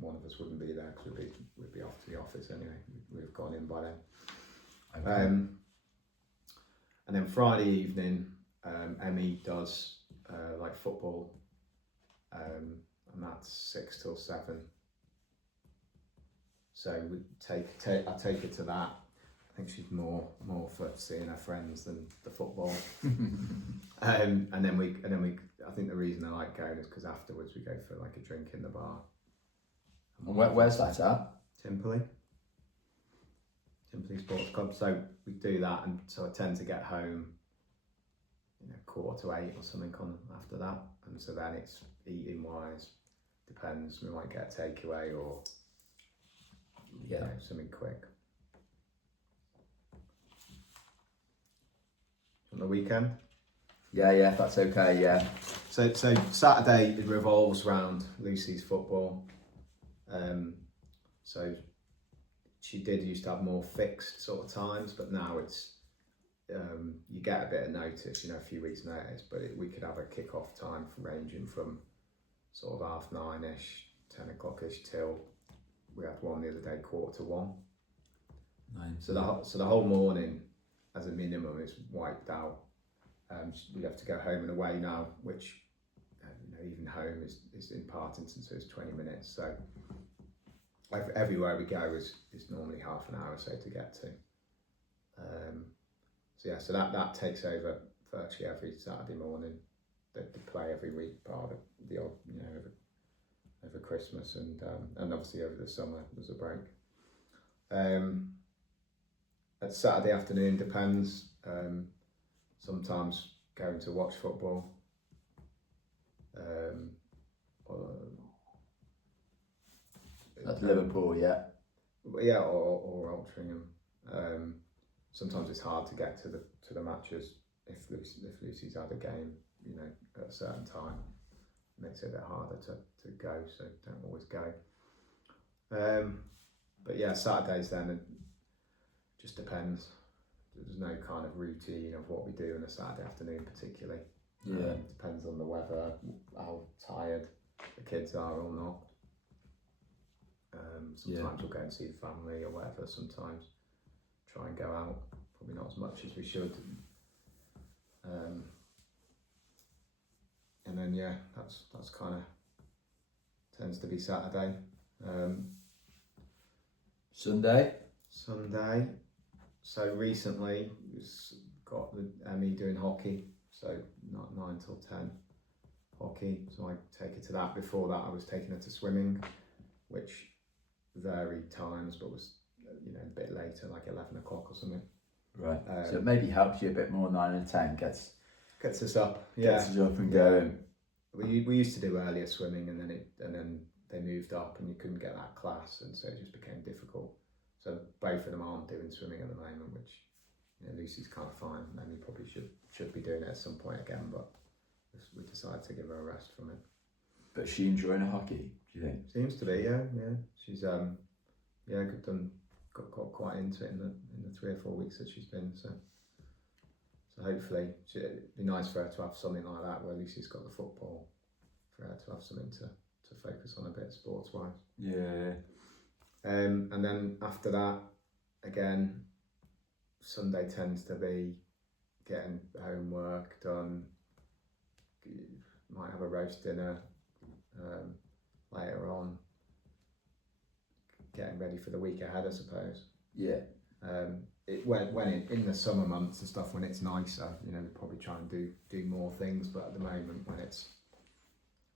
one of us wouldn't be there because we'd be off to the office anyway. We've gone in by then. Okay. And then Friday evening, Emmy does like football, and that's 6 till 7. So I take her to that. I think she's more for seeing her friends than the football. And then we I think the reason I like going is because afterwards we go for like a drink in the bar. And where's that at? Timperley Sports Club. So we do that, and so I tend to get home 7:45 or something after that, and so then it's eating wise depends. We might get a takeaway or something quick. On the weekend? Yeah, if that's okay, yeah. So Saturday it revolves around Lucy's football. So she did used to have more fixed sort of times, but now it's you get a bit of notice, a few weeks' notice. But we could have a kick-off time ranging from sort of 9:30ish, 10 o'clock-ish till we had one the other day 1:45. Nice. So the whole morning, as a minimum, is wiped out. We have to go home and away now, which even home is in Partington, so it's 20 minutes. So everywhere we go is normally half an hour or so to get to. So that takes over virtually every Saturday morning. They play every week, part of the odd, over Christmas and obviously over the summer there's a break. At Saturday afternoon depends. Sometimes going to watch football. At Liverpool, yeah. Yeah, or Altrincham. Sometimes it's hard to get to the matches if Lucy's had a game, at a certain time. It makes it a bit harder to go, so don't always go. But yeah, Saturdays then it just depends. There's no kind of routine of what we do on a Saturday afternoon particularly. Yeah. Depends on the weather, how tired the kids are or not. Sometimes we'll go and see the family or whatever. Sometimes try and go out, probably not as much as we should. And then that's kind of tends to be Saturday. Sunday. So recently we've got the Emmy doing hockey, so 9 till 10 hockey. So I take her to that. Before that, I was taking her to swimming, which varied times, but was a bit later, like 11 o'clock or something. Right. So it maybe helps you a bit more. 9 and 10 gets us up. Gets us up and going. We used to do earlier swimming, and then they moved up, and you couldn't get that class, and so it just became difficult. So both of them aren't doing swimming at the moment, which Lucy's kind of fine. Emmy probably should be doing it at some point again, but we decided to give her a rest from it. But is she enjoying her hockey, do you think? Seems to be, yeah. She's got quite into it in the 3 or 4 weeks that she's been. So hopefully it'd be nice for her to have something like that where Lucy's got the football, for her to have something to focus on a bit sports wise. Yeah. And then after that, again, Sunday tends to be getting homework done. Might have a roast dinner later on. Getting ready for the week ahead, I suppose. Yeah. When in the summer months and stuff, when it's nicer, we probably try and do more things. But at the moment, when it's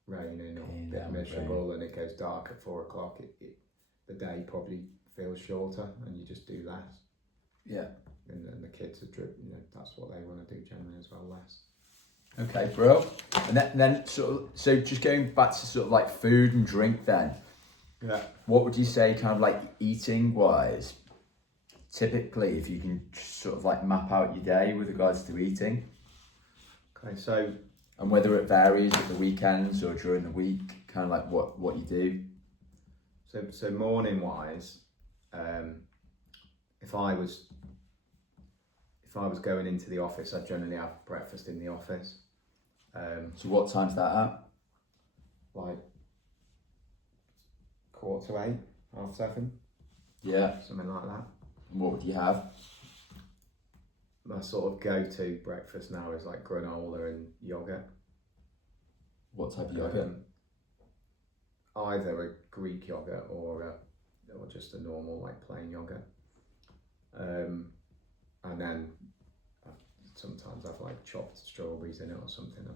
raining or a bit miserable and it goes dark at 4 o'clock, the day probably feels shorter and you just do less. Yeah. And the kids are that's what they want to do generally as well, less. Okay, bro. And then so just going back to sort of like food and drink then. Yeah. What would you say, kind of like eating wise, typically, if you can sort of like map out your day with regards to eating? Okay, so. And whether it varies at the weekends or during the week, kind of like what you do. So morning wise, if I was going into the office, I'd generally have breakfast in the office. So what time's that at? Like 7:45, 7:30. Yeah. Something like that. And what would you have? My sort of go-to breakfast now is like granola and yogurt. What type of yogurt? Either a Greek yogurt or just a normal like plain yogurt. And then sometimes I've like chopped strawberries in it or something.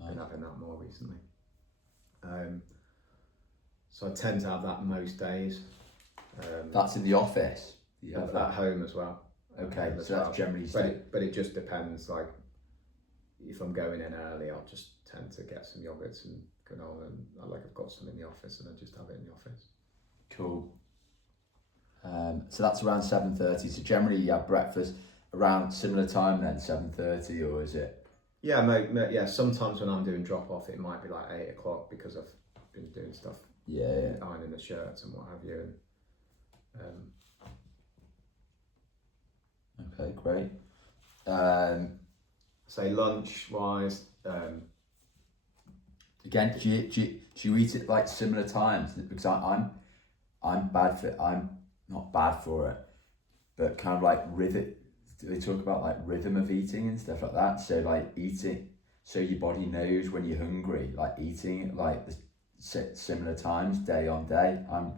I've been having that more recently. So I tend to have that most days. That's in the office? At home as well. Okay, so that's generally... But it just depends, like, if I'm going in early, I'll just tend to get some yogurts and granola, and I've got some in the office, and I just have it in the office. Cool. So that's around 7:30, so generally you have breakfast around similar time then, 7:30, or is it? Yeah. Sometimes when I'm doing drop off, it might be like 8 o'clock because I've been doing stuff, ironing the shirts and what have you. And okay, great. say lunch wise, again, do you eat at like similar times? Because I'm not bad for it, but kind of like rhythm. They talk about like rhythm of eating and stuff like that. So like eating, so your body knows when you're hungry. Like eating at like the similar times, day on day. I'm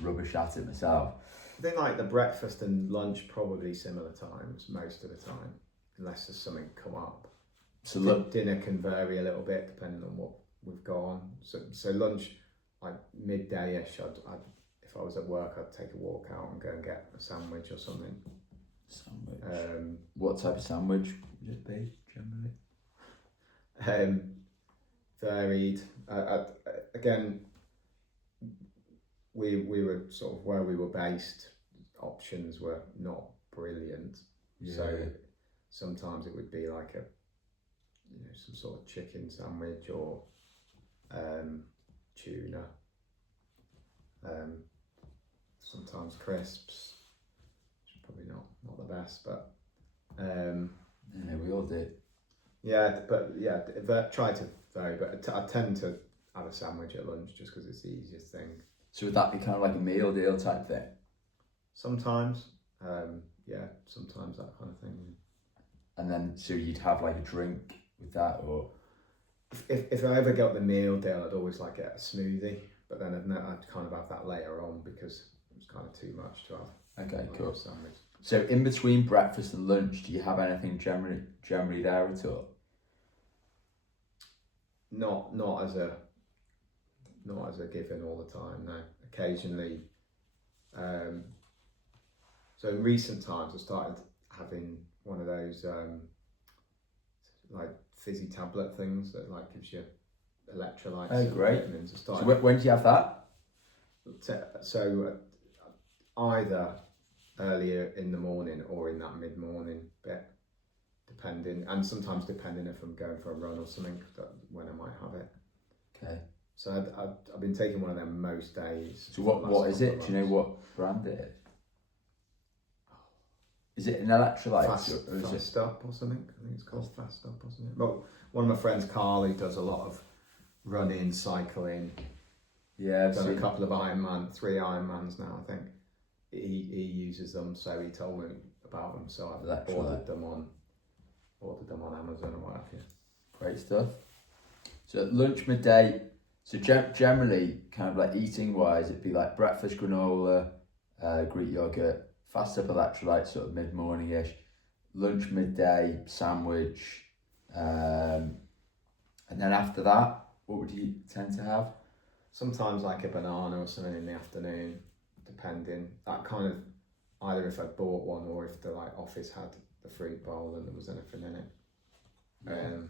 rubbish at it myself. I think like the breakfast and lunch probably similar times most of the time, unless there's something come up. So dinner can vary a little bit depending on what we've got on. So lunch, like midday-ish. I'd if I was at work, I'd take a walk out and go and get a sandwich or something. Sandwich. What type of sandwich would it be generally? Varied. Again, we were sort of where we were based. Options were not brilliant, so sometimes it would be like some sort of chicken sandwich or tuna. Sometimes crisps. Probably not the best, but we all did. Try to vary, but I tend to have a sandwich at lunch just because it's the easiest thing. So would that be kind of like a meal deal type thing? Sometimes, sometimes that kind of thing. And then so you'd have like a drink with that, or if I ever got the meal deal, I'd always like get a smoothie, but then I'd kind of have that later on because it was kind of too much to have. Okay, cool. Sandwich. So in between breakfast and lunch, do you have anything generally there at all? Not as a given all the time. No, occasionally. So in recent times, I started having one of those like fizzy tablet things that like gives you electrolytes. Oh, great! Vitamins. So when do you have that? So either earlier in the morning or in that mid-morning bit, depending if I'm going for a run or something, when I might have it. Okay. So I've been taking one of them most days. So what is it? Do you know what brand it is? Is it an electrolyte? Fast Up or something? I think it's called Fast Up or something. Well, one of my friends, Carly, does a lot of running, cycling. Yeah, I've done a couple of Ironman, 3 Ironmans now, I think. He uses them, so he told me about them, so I've ordered them on Amazon or what have you. Great stuff. So lunch, midday. So generally, kind of like eating wise, it'd be like breakfast granola, Greek yogurt, Fast Up electrolyte, sort of mid morning ish. Lunch, midday, sandwich, and then after that, what would you tend to have? Sometimes like a banana or something in the afternoon, depending. That kind of either if I bought one or if the like office had the fruit bowl and there was anything in it. Yeah.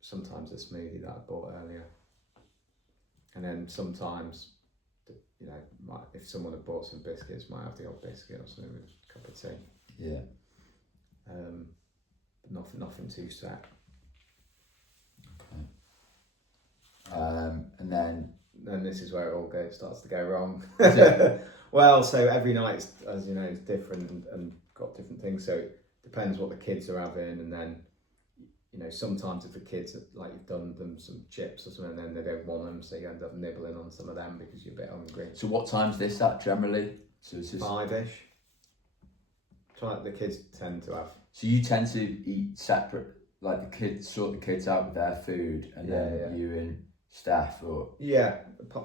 Sometimes a smoothie that I bought earlier, and then sometimes, if someone had bought some biscuits, might have the odd biscuit or something with a cup of tea. Yeah. But nothing too set. Okay. And then this is where it all starts to go wrong. Yeah. Well, so every night, as you know, is different and got different things. So it depends what the kids are having, and then sometimes if the kids like you've done them some chips or something, then they don't want them, so you end up nibbling on some of them because you're a bit hungry. So what time's this at generally? So it's just 5ish. The kids tend to have. So you tend to eat separate, like the kids sort the kids out with their food, and then you and staff, or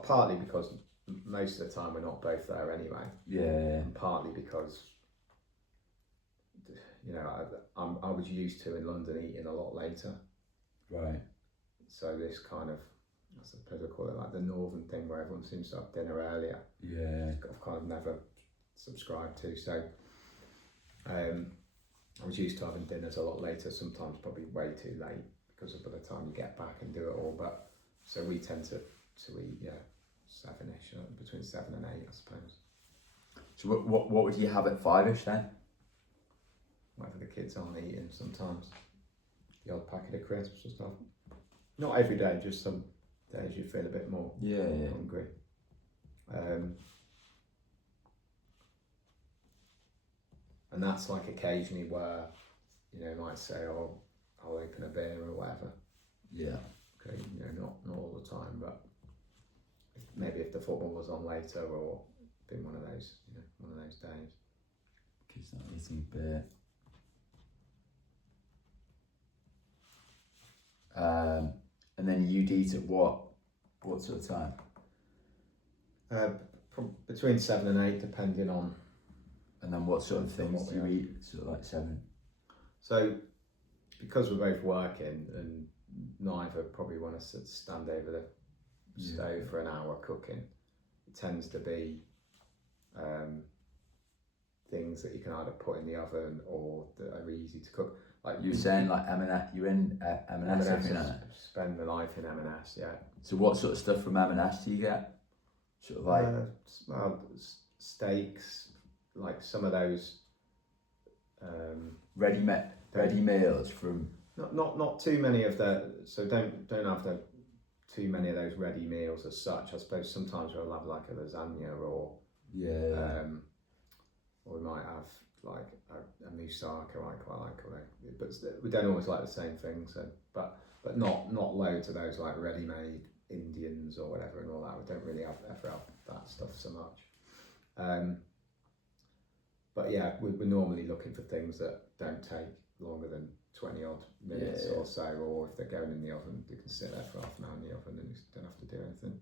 partly because most of the time we're not both there anyway. Yeah. And partly because I was used to in London eating a lot later. Right. So this kind of, I suppose I call it like the northern thing where everyone seems to have dinner earlier. Yeah. I've kind of never subscribed to. So I was used to having dinners a lot later, sometimes probably way too late because by the time you get back and do it all. But so we tend to eat 7ish, between 7 and 8, I suppose. So what would you have at 5ish then? Whatever the kids aren't eating sometimes. the odd packet of crisps and stuff. Not every day, just some days you feel a bit more hungry. And that's like occasionally where, you know, might say, oh, I'll open a beer or whatever. Yeah. Okay, you know, not all the time, but maybe if the football was on later, or been one of those, you know, one of those days. Kids not eating beer. And then you'd eat at what sort of time? Between 7 and 8, depending on. And then what sort of things do you eat? Sort of like 7. So, because we're both working and neither probably want to stand over the stove for an hour cooking, it tends to be things that you can either put in the oven or that are easy to cook. Like you're saying, like M&S, you're in M&S every night. Spend my life in M&S, yeah. So what sort of stuff from M&S do you get? Sort of like steaks, like some of those ready meals from. Not too many of the. So don't have too many of those ready meals as such. I suppose sometimes we'll have like a lasagna or or we might have like a moussaka. I quite like, but we don't always like the same thing. So but not loads of those like ready-made Indians or whatever and all that. We don't really ever have that stuff so much. But yeah, we're normally looking for things that don't take longer than 20 odd minutes or so, or if they're going in the oven, they can sit there for half an hour in the oven and you don't have to do anything.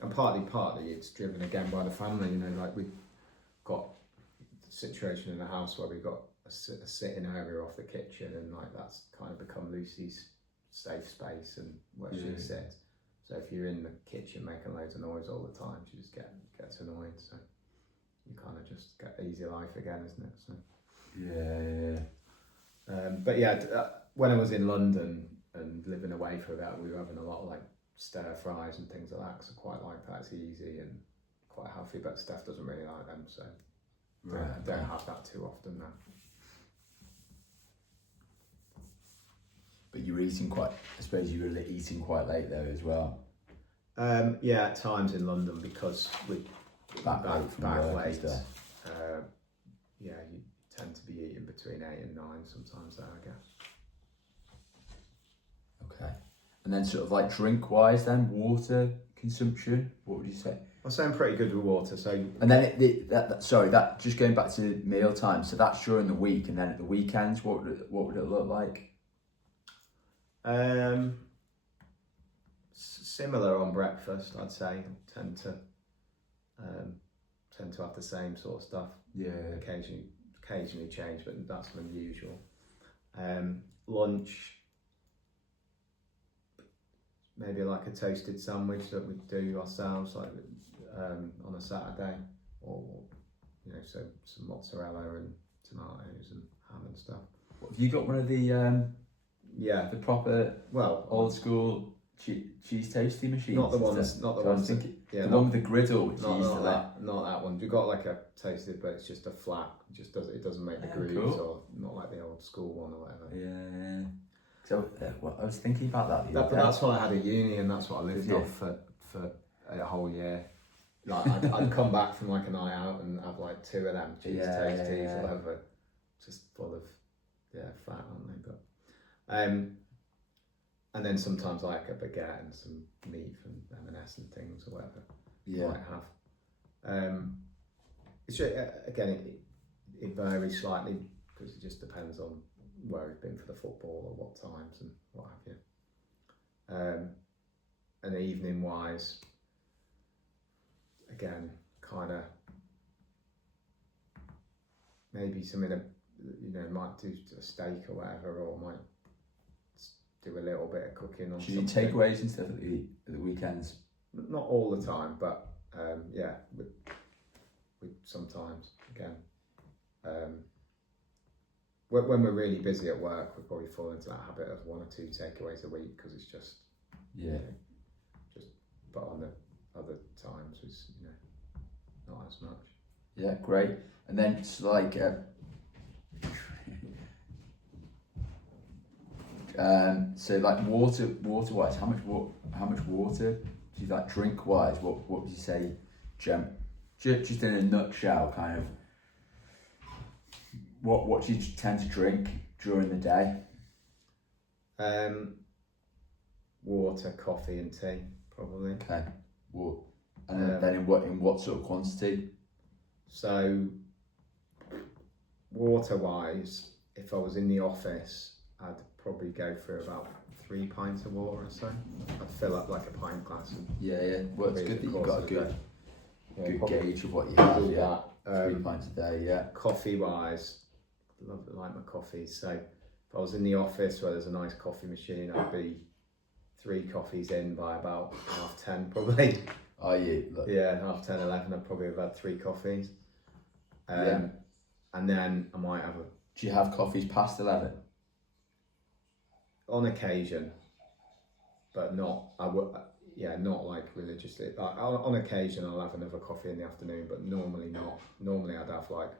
And partly it's driven again by the family, you know, like we've got a situation in the house where we've got a sitting area off the kitchen, and like that's kind of become Lucy's safe space and where she sits. So if you're in the kitchen making loads of noise all the time, she just gets annoyed. So you kind of just get easy life again, isn't it? So but yeah, when I was in London and living away for a bit, we were having a lot of like stir fries and things like that, because I quite like that. It's easy and quite healthy, but Steph doesn't really like them, so I don't have that too often now. But you were eating I suppose you were eating quite late though as well. Yeah, at times in London, because we're back late. Yeah, you tend to be eating between 8 and 9 sometimes there, I guess. Okay. And then sort of like drink wise then, water consumption, what would you say? I'd say I'm pretty good with water. So and then that just going back to meal time, so that's during the week, and then at the weekends what would it look like? Similar on breakfast, I'd say. Tend to have the same sort of stuff. Yeah. Occasionally change, but that's unusual. Lunch, maybe like a toasted sandwich that we do ourselves, like on a Saturday, or you know, so some mozzarella and tomatoes and ham and stuff. Have you got one of the the proper old school cheese toasty machines? Not the ones. The one with the griddle, which you used to like. Not that one. You've got like a toasted, but it's just a flat. It doesn't make the grooves, or not like the old school one or whatever. Yeah. So I was thinking about that. That's what I had at uni, and that's what I lived off for a whole year. Like I'd come back from like a night out and have like 2 of them cheese toasties or whatever, just full of fat, aren't they? But and then sometimes like a baguette and some meat from M&S and things or whatever you might have. It's again it varies slightly because it just depends on where we've been for the football or what times and what have you. And evening wise, again, kind of maybe something that, you know, might do a steak or whatever, or might do a little bit of cooking on something. Do you take takeaways and stuff at the weekends? Not all the time, but we sometimes, again. When we're really busy at work, we probably fall into that habit of 1 or 2 takeaways a week, because it's just but on the other times it's, you know, not as much. Yeah, great. And then it's like So like water wise, how much water do you like drink wise? What would you say, just in a nutshell, kind of what do you tend to drink during the day? Water, coffee, and tea, probably. Okay. And then in what sort of quantity? So, water wise, if I was in the office, I'd probably go for about 3 pints of water or so. I'd fill up like a pint glass. And yeah. Well, it's good that you've got a good gauge of what you do have. Yeah. that. 3 pints a day. Yeah. Coffee wise, I like my coffee. So if I was in the office where there's a nice coffee machine, I'd be 3 coffees in by about 10:30 probably. Are you? Look. Yeah, 10:30, 11. I'd probably have had 3 coffees. And then I might have Do you have coffees past 11? On occasion, but not. Not like religiously. On occasion, I'll have another coffee in the afternoon, but normally not. Normally, I'd have like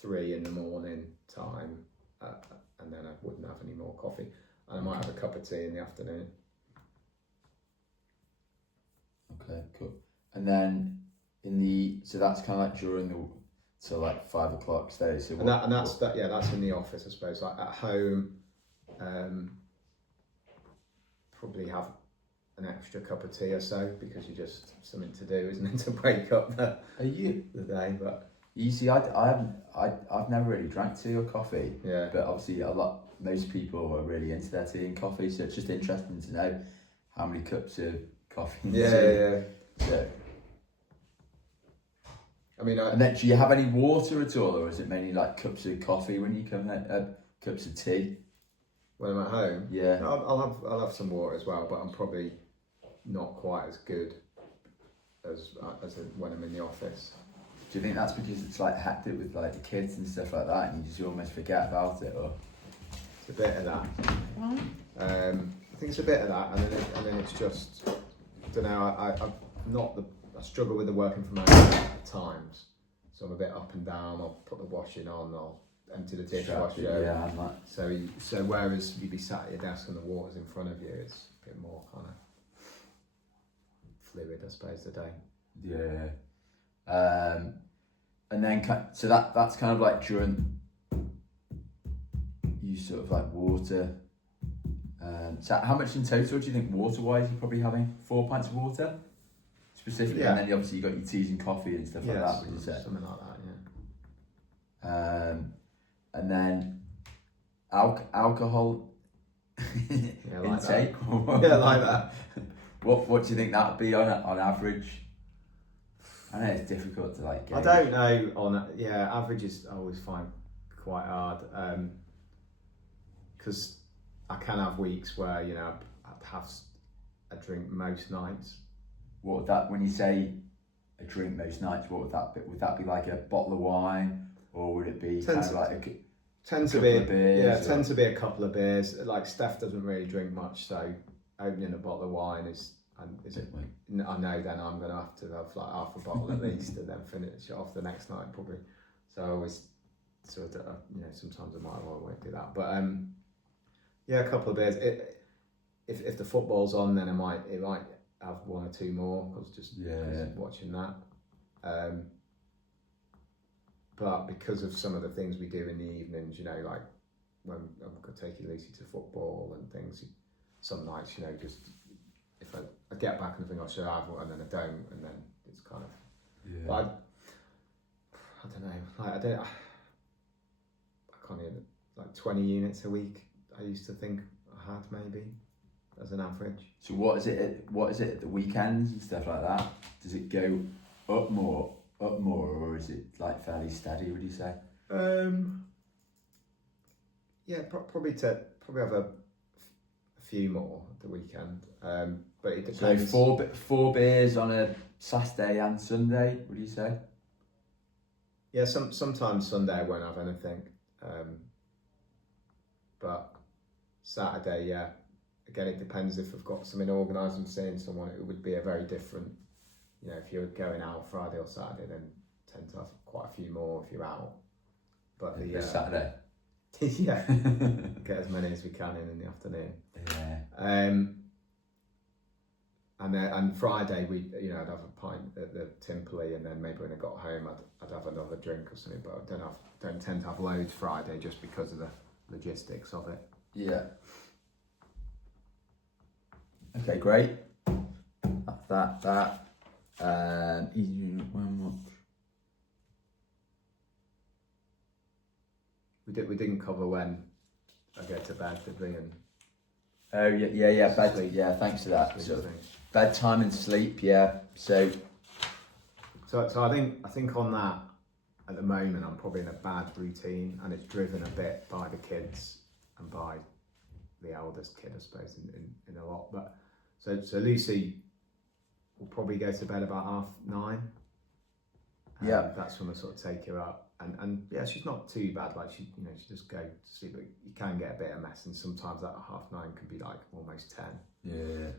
3 in the morning time, and then I wouldn't have any more coffee. And I might have a cup of tea in the afternoon. Okay, cool. And then so that's kind of like during the till like 5 o'clock stage. So that's in the office, I suppose. Like at home, probably have an extra cup of tea or so because you just something to do, isn't it, to break up the day. But you see, I've never really drank tea or coffee. Yeah. But obviously, most people are really into their tea and coffee, so it's just interesting to know how many cups of coffee. Yeah. I mean, and then do you have any water at all, or is it mainly like cups of coffee when you come here? Cups of tea? When I'm at home? Yeah. I'll have some water as well, but I'm probably not quite as good as when I'm in the office. Do you think that's because it's like hectic with like the kids and stuff like that, and you just almost forget about it, or? It's a bit of that. I think it's a bit of that, and then it's just, I don't know. I struggle with the working from home at times, so I'm a bit up and down. I'll put the washing on, I'll empty the dishwasher. Yeah, I'm like. So whereas you'd be sat at your desk and the water's in front of you, it's a bit more kind of fluid, I suppose, today. Yeah. And then so that's kind of like during you sort of like water. So how much in total do you think water-wise you're probably having? 4 pints of water, specifically, and then obviously you got your teas and coffee and stuff like that. Would you say something like that? Yeah. And then alcohol intake. Like that. What do you think that would be on average? I know it's difficult to like. I don't know. Average is I always find quite hard because I can have weeks where I'd have a drink most nights. What would that, when you say a drink most nights, what would that be? Would that be like a bottle of wine, or would it be kind of like tend to be a couple of beers. Like Steph doesn't really drink much, so opening a bottle of wine is I know then I'm going to have like half a bottle at least and then finish it off the next night probably. So I always sort of, sometimes I won't do that. But a couple of beers. If the football's on, then it might have 1 or 2 more. I was just watching that. But because of some of the things we do in the evenings, like when I'm taking Lucy to football and things, some nights, just if I get back and think I should have one and then I don't, and then it's kind of. Yeah. But I don't know. I can't even, like 20 units a week. I used to think I had maybe as an average. So what is it at the weekends and stuff like that? Does it go up more, or is it like fairly steady? Would you say? Probably have a few more at the weekend. But it depends. So four beers on a Saturday and Sunday. Would you say? Yeah, sometimes Sunday I won't have anything. But Saturday, yeah. Again, it depends if I've got something organised and seeing someone. It would be a very different. If you're going out Friday or Saturday, then tend to have quite a few more if you're out. But Saturday. Yeah, get as many as we can in the afternoon. Yeah. And Friday I'd have a pint at the Timperley, and then maybe when I got home I'd have another drink or something. But I don't tend to have loads Friday just because of the logistics of it. Yeah. Okay, great. That. One much. We didn't cover when I go to bed, did we? And Oh yeah. Sleep. Yeah, thanks to that. sleep So, things. bedtime and sleep. Yeah. So So I think on that, at the moment I'm probably in a bad routine, and it's driven a bit by the kids and by the eldest kid, I suppose, in a lot. But so Lucy will probably go to bed about 9:30. Yeah. That's when I sort of take her up, and yeah, she's not too bad. Like she just go to sleep, but you can get a bit of mess, and sometimes that 9:30 can be like almost 10. yeah.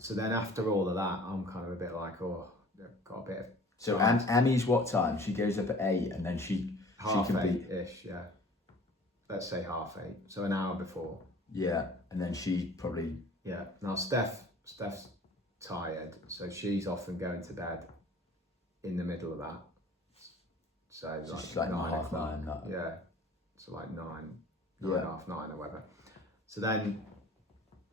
So then after all of that, I'm kind of a bit like, oh, I've got a bit of So Emmy's what time? She goes up at 8, and then she half can be 8-ish, yeah. Let's say 8:30, so an hour before. yeah, and then she probably Yeah. Now Steph's tired, so she's often going to bed in the middle of that. So she's like 9:30. 9:30. That. Yeah. So like 9, Yeah. 9:30 or whatever. So then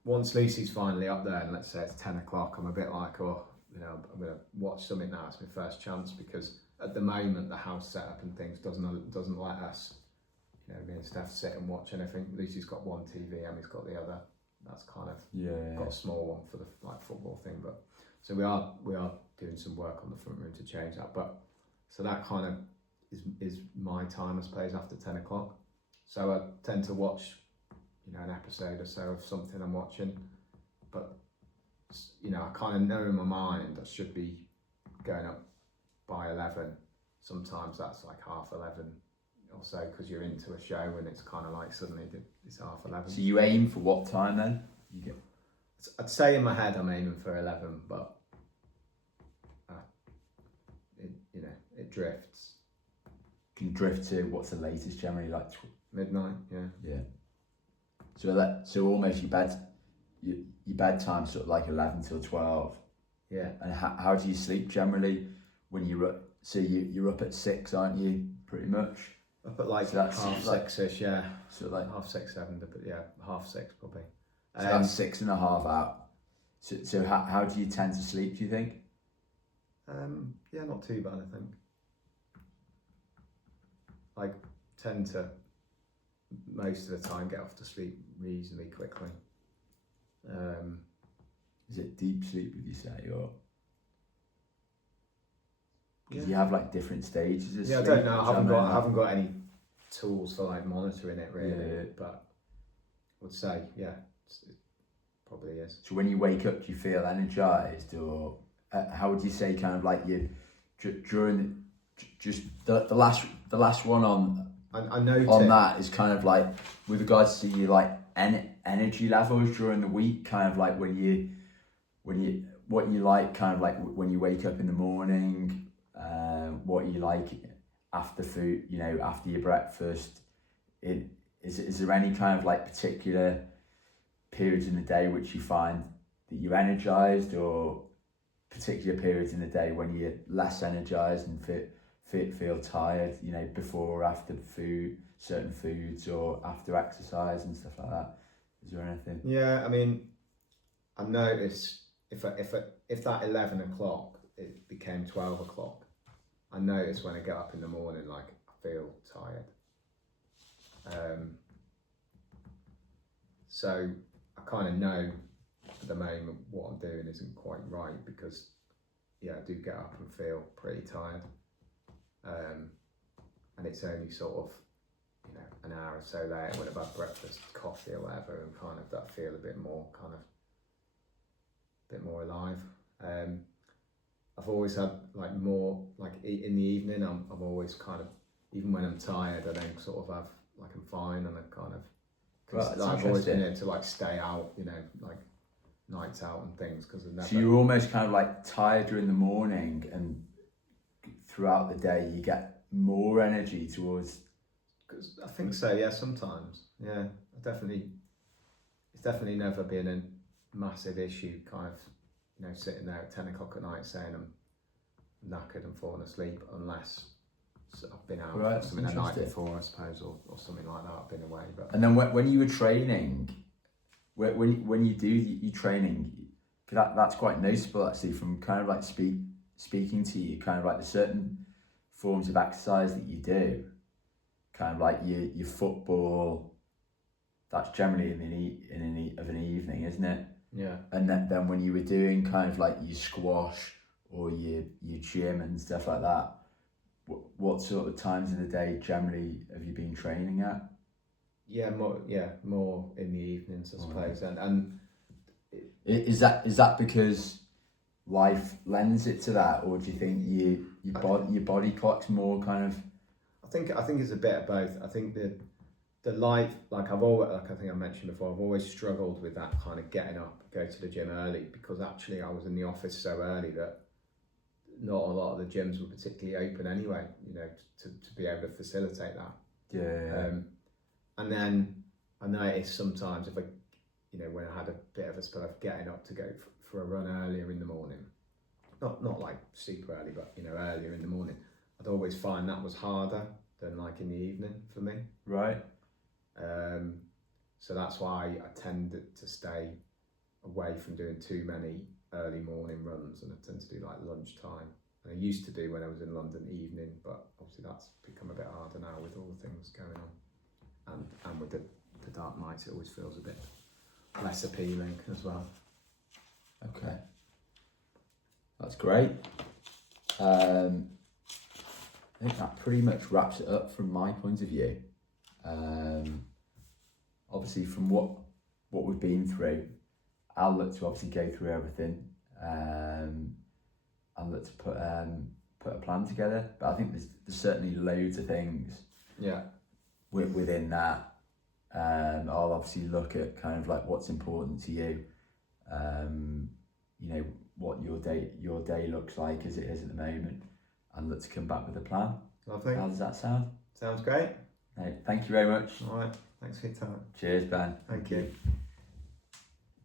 once Lucy's finally up there, and let's say it's 10 o'clock, I'm a bit like, oh, I'm gonna watch something now. It's my first chance, because at the moment the house setup and things doesn't let us, me and Steph sit and watch anything. Lucy's got one TV, Emmy's got the other. That's kind of got a small one for the football thing, but so we are doing some work on the front room to change that. But so that kind of is my time, I suppose, after 10 o'clock. So I tend to watch, an episode or so of something I'm watching, but I kind of know in my mind I should be going up by 11. Sometimes that's like 11:30 or so, because you're into a show and it's kind of like suddenly it's 11:30. So you aim for what time then? I'd say in my head I'm aiming for 11, but it drifts. Can drift to what's the latest generally, like Midnight, yeah. Yeah. So almost your bedtime sort of like 11 till 12. Yeah. And how do you sleep generally when you're up? So you're up at 6, aren't you? Pretty much. Up at like So that's 6:30ish, yeah. So like 6:30, 7, but yeah, 6:30 probably. So that's 6.5 out. So how do you tend to sleep, do you think? Yeah, not too bad, I think. I tend to most of the time get off to sleep reasonably quickly. Is it deep sleep, would you say, or? Because Yeah. you have like different stages of Yeah, I sleep. don't know. I haven't got any tools for like monitoring it really, Yeah. but I would say it probably is. So when you wake up, do you feel energized, or how would you say kind of like you during just the last one on I noticed on that is kind of like with regards to your like energy levels during the week, kind of like what you like, kind of like when you wake up in the morning, what you like after food, after your breakfast. Is there any kind of like particular periods in the day which you find that you're energized, or particular periods in the day when you're less energized and feel tired, before or after certain foods, or after exercise and stuff like that? Is there anything? Yeah, I mean, I've noticed if that 11 o'clock it became 12 o'clock, I notice when I get up in the morning, like I feel tired. So I kind of know at the moment what I'm doing isn't quite right, because I do get up and feel pretty tired. And it's only sort of, an hour or so later when I've had breakfast, coffee or whatever, and kind of that feel a bit more alive. I've always had like more, like in the evening, I'm always kind of, even when I'm tired, I don't sort of have, like I'm fine, and I kind of, I've always been able to like stay out, like nights out and things, because I've never. So you're almost kind of like tired during the morning, and throughout the day you get more energy towards 'Cause I think so. Yeah, sometimes. Yeah, it's definitely never been a massive issue. Kind of, sitting there at 10 o'clock at night saying I'm knackered and falling asleep, unless I've been out Right, for something the night before, I suppose, or something like that. I've been away. But And then when you were training, when you do your training, 'cause that's quite noticeable actually from kind of like speaking to you, kind of like the certain forms of exercise that you do, kind of like your football, that's generally in an evening, isn't it? yeah. And then when you were doing kind of like your squash or your gym and stuff like that, what sort of times in the day generally have you been training at? Yeah, more in the evenings, I suppose. And Is that because life lends it to that, or do you think your body clock's more kind of? I think it's a bit of both. I think the life, like I think I mentioned before, I've always struggled with that kind of getting up, go to the gym early, because actually I was in the office so early that not a lot of the gyms were particularly open anyway, to be able to facilitate that. Yeah. And then I noticed sometimes if I, when I had a bit of a spell of getting up to go for a run earlier in the morning, not like super early, but earlier in the morning, I'd always find that was harder than like in the evening for me. Right. So that's why I tend to stay away from doing too many early morning runs, and I tend to do like lunchtime. And I used to do when I was in London evening, but obviously that's become a bit harder now with all the things going on, and with the dark nights, it always feels a bit less appealing as well. Okay, that's great. I think that pretty much wraps it up from my point of view. Obviously, from what we've been through, I'll look to obviously go through everything. I'll look to put a plan together. But I think there's certainly loads of things. Yeah. Within that, I'll obviously look at kind of like what's important to you. What your day looks like as it is at the moment, and look to come back with a plan. Lovely. How does that sound? Sounds great. Thank you very much. All right. Thanks for your time. Cheers, Ben. Thank you.